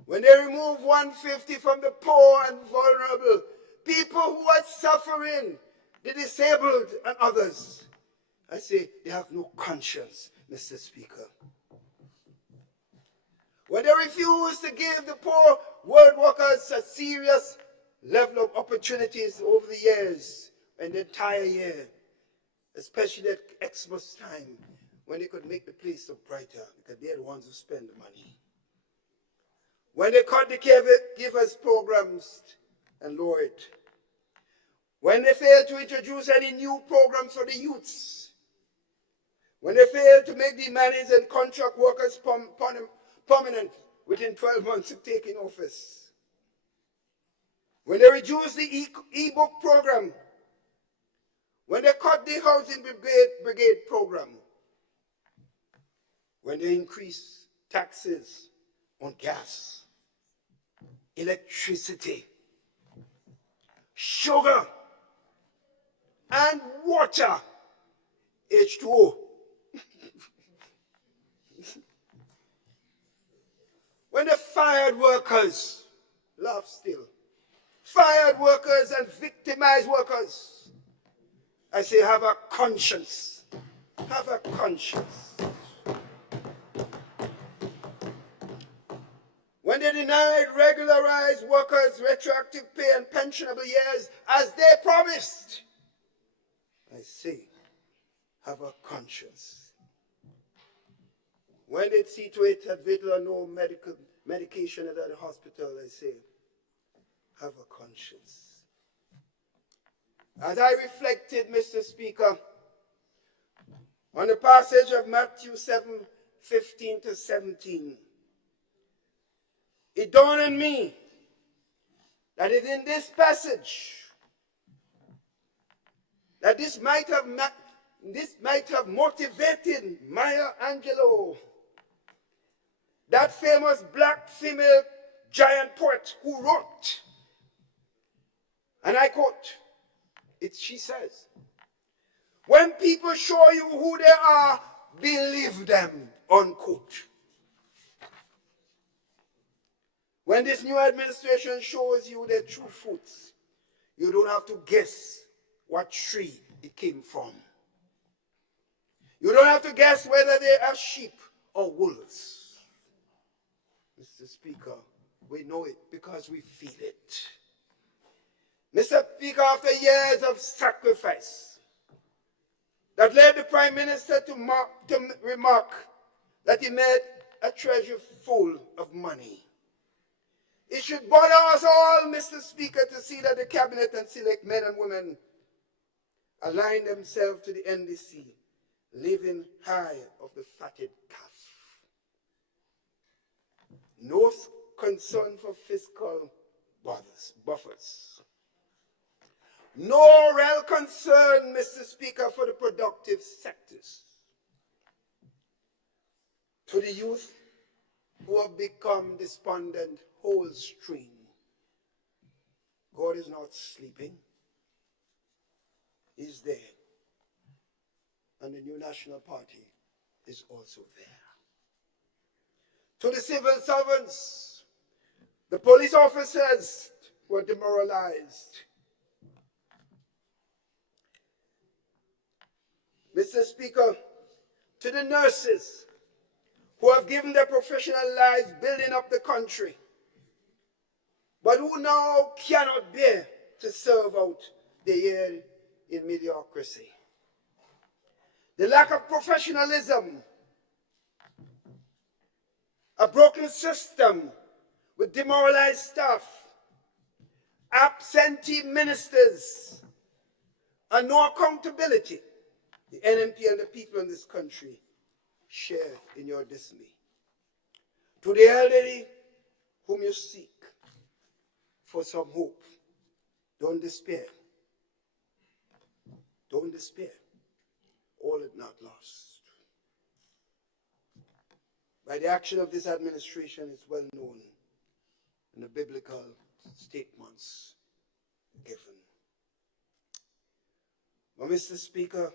When they remove 150 from the poor and vulnerable, people who are suffering, the disabled and others, I say they have no conscience, Mr. Speaker. When they refuse to give the poor world workers a serious level of opportunities over the years, and the entire year, especially at Xmas time, when they could make the place look brighter, because they're the ones who spend the money. When they cut the givers programs and lower it. When they fail to introduce any new programs for the youths. When they fail to make the managers and contract workers permanent within 12 months of taking office. when they reduced the e-book program, when they cut the housing brigade program, when they increased taxes on gas, electricity, sugar, and water, H2O. When they fired workers, laugh still, fired workers and victimized workers, I say have a conscience, have a conscience. When they denied regularized workers retroactive pay and pensionable years as they promised, I say, have a conscience. When they see to it that little or no medication at the hospital, I say, have a conscience. As I reflected, Mr. Speaker, on the passage of Matthew 7:15 to 17, it dawned on me that it in this passage, that this might have motivated Maya Angelou, that famous black female giant poet who wrote, and I quote, she says, when people show you who they are, believe them, unquote. When this new administration shows you their true fruits, you don't have to guess what tree it came from. You don't have to guess whether they are sheep or wolves. Mr. Speaker, we know it because we feel it. Mr. Speaker, after years of sacrifice that led the Prime Minister to remark that he made a treasure full of money, it should bother us all, Mr. Speaker, to see that the Cabinet and select men and women align themselves to the NDC, living high of the fatted calf. No concern for fiscal buffers. No real concern, Mr. Speaker, for the productive sectors. To the youth who have become despondent whole stream, God is not sleeping. He's there. And the new National Party is also there. To the civil servants, the police officers who are demoralized, Mr. Speaker, to the nurses who have given their professional lives building up the country, but who now cannot bear to serve out the year in mediocrity. The lack of professionalism, a broken system with demoralized staff, absentee ministers, and no accountability, the NMP and the people in this country share in your dismay. To the elderly whom you seek for some hope, don't despair. Don't despair. All is not lost. By the action of this administration, it's well known in the biblical statements given. But Mr. Speaker,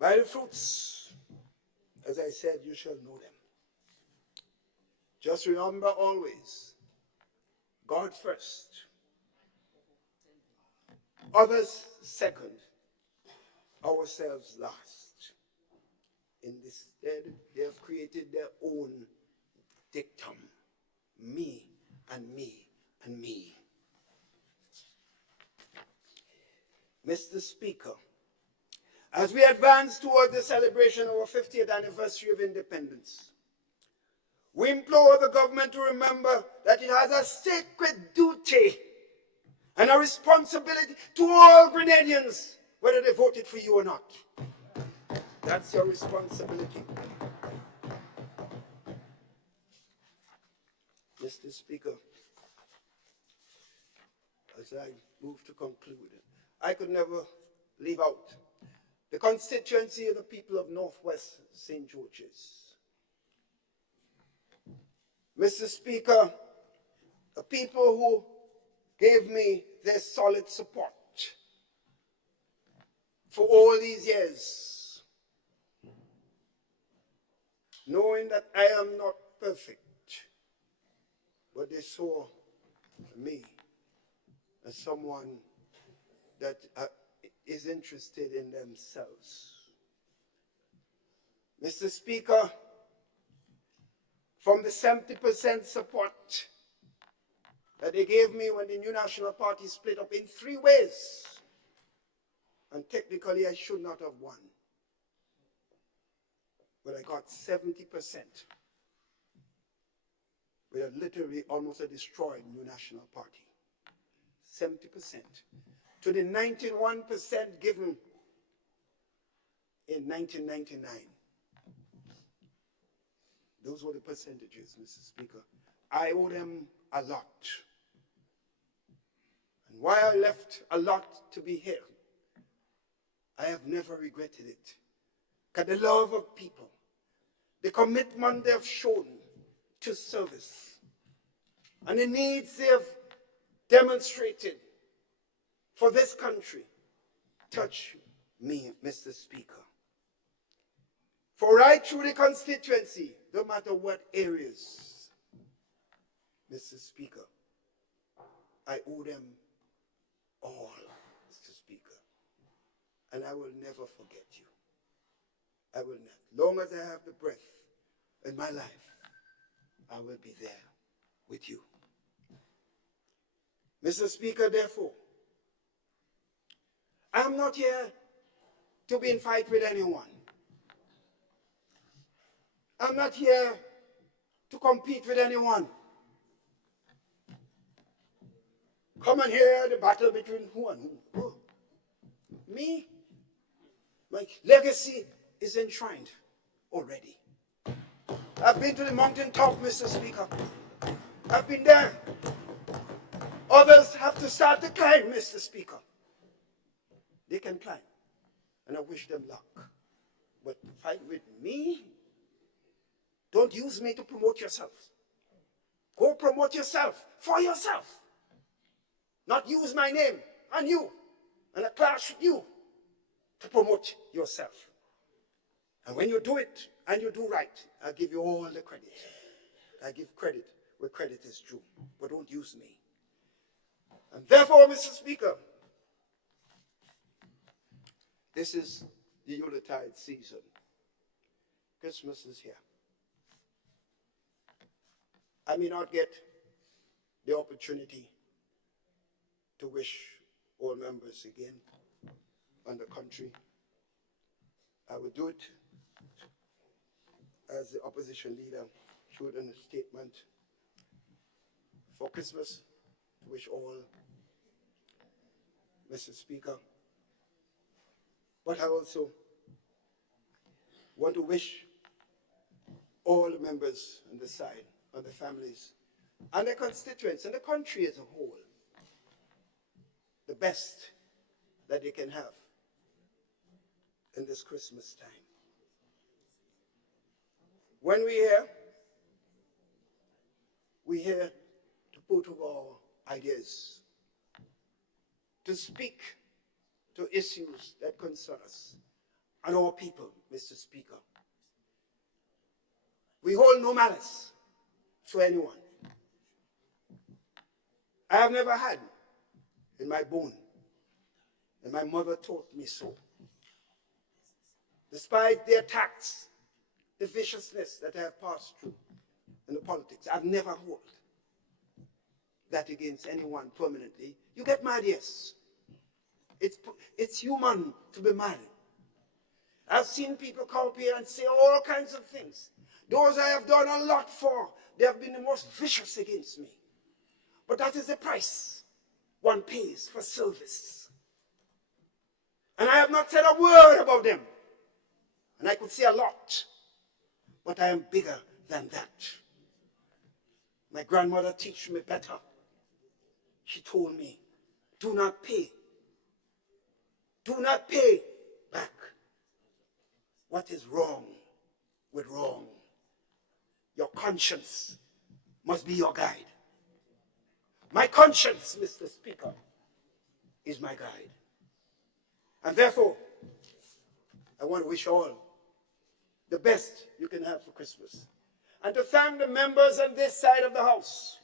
by the fruits, as I said, you shall know them. Just remember always, God first, others second, ourselves last. In this stead, they have created their own dictum. Me and me and me. Mr. Speaker, as we advance towards the celebration of our 50th anniversary of independence, we implore the government to remember that it has a sacred duty and a responsibility to all Grenadians, whether they voted for you or not. That's your responsibility. Mr. Speaker, as I move to conclude, I could never leave out the constituency of the people of Northwest St. George's. Mr. Speaker, the people who gave me their solid support for all these years, knowing that I am not perfect, but they saw me as someone that is interested in themselves. Mr. Speaker, from the 70% support that they gave me when the New National Party split up in 3 ways, and technically I should not have won, but I got 70%. We had literally almost a destroyed New National Party. 70%. To the 91% given in 1999. Those were the percentages, Mr. Speaker. I owe them a lot. And why I left a lot to be here, I have never regretted it. Because the love of people, the commitment they have shown to service, and the needs they have demonstrated for this country touch me, Mr. Speaker. For right through the constituency, no matter what areas, Mr. Speaker, I owe them all, Mr. Speaker. And I will never forget you. I will not. Long as I have the breath in my life, I will be there with you. Mr. Speaker, therefore, I am not here to be in fight with anyone. I'm not here to compete with anyone. Come and hear the battle between who and who. Oh, me? My legacy is enshrined already. I've been to the mountaintop, Mr. Speaker. I've been there. Others have to start to climb, Mr. Speaker. They can climb, and I wish them luck. But fight with me? Don't use me to promote yourself. Go promote yourself for yourself. Not use my name and you and a clash with you to promote yourself. And when you do it and you do right, I give you all the credit. I give credit where credit is due, but don't use me. And therefore, Mr. Speaker, this is the Yuletide season. Christmas is here. I may not get the opportunity to wish all members again and the country. I will do it as the opposition leader showed in a statement for Christmas. To wish all, Mr. Speaker. But I also want to wish all the members on the side, and the families, and the constituents, and the country as a whole, the best that they can have in this Christmas time. When we're here to put of our ideas, to speak to issues that concern us and our people, Mr. Speaker. We hold no malice to anyone. I have never had in my bone, and my mother taught me so. Despite the attacks, the viciousness that I have passed through in the politics, I've never held that against anyone permanently. You get mad, yes. It's human to be mad. I've seen people come up here and say all kinds of things. Those I have done a lot for, they have been the most vicious against me. But that is the price one pays for service. And I have not said a word about them. And I could say a lot. But I am bigger than that. My grandmother taught me better. She told me do not pay. Do not pay back what is wrong with wrong. Your conscience must be your guide. My conscience, Mr. Speaker, is my guide. And therefore, I want to wish all the best you can have for Christmas. And to thank the members on this side of the House,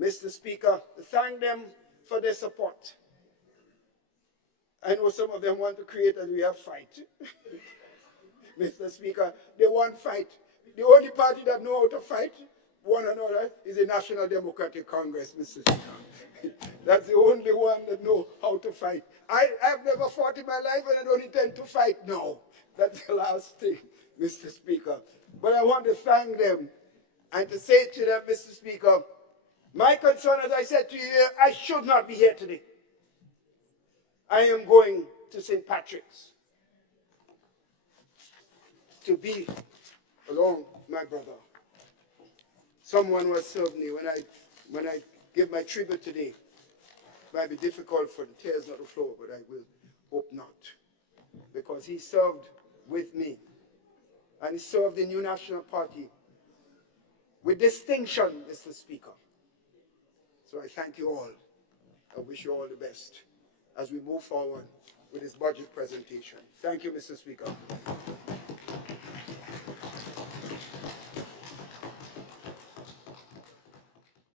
Mr. Speaker, to thank them for their support. I know some of them want to create a real fight. Mr. Speaker, they want fight. The only party that know how to fight one another is the National Democratic Congress, Mr. Speaker. That's the only one that know how to fight. I've never fought in my life and I don't intend to fight now. That's the last thing, Mr. Speaker. But I want to thank them and to say to them, Mr. Speaker, my concern, as I said to you, I should not be here today. I am going to St. Patrick's to be along my brother. Someone was served me when I give my tribute today. It might be difficult for the tears not to flow, but I will hope not. Because he served with me. And he served the New National Party with distinction, Mr. Speaker. So I thank you all. I wish you all the best as we move forward with this budget presentation. Thank you, Mr. Speaker.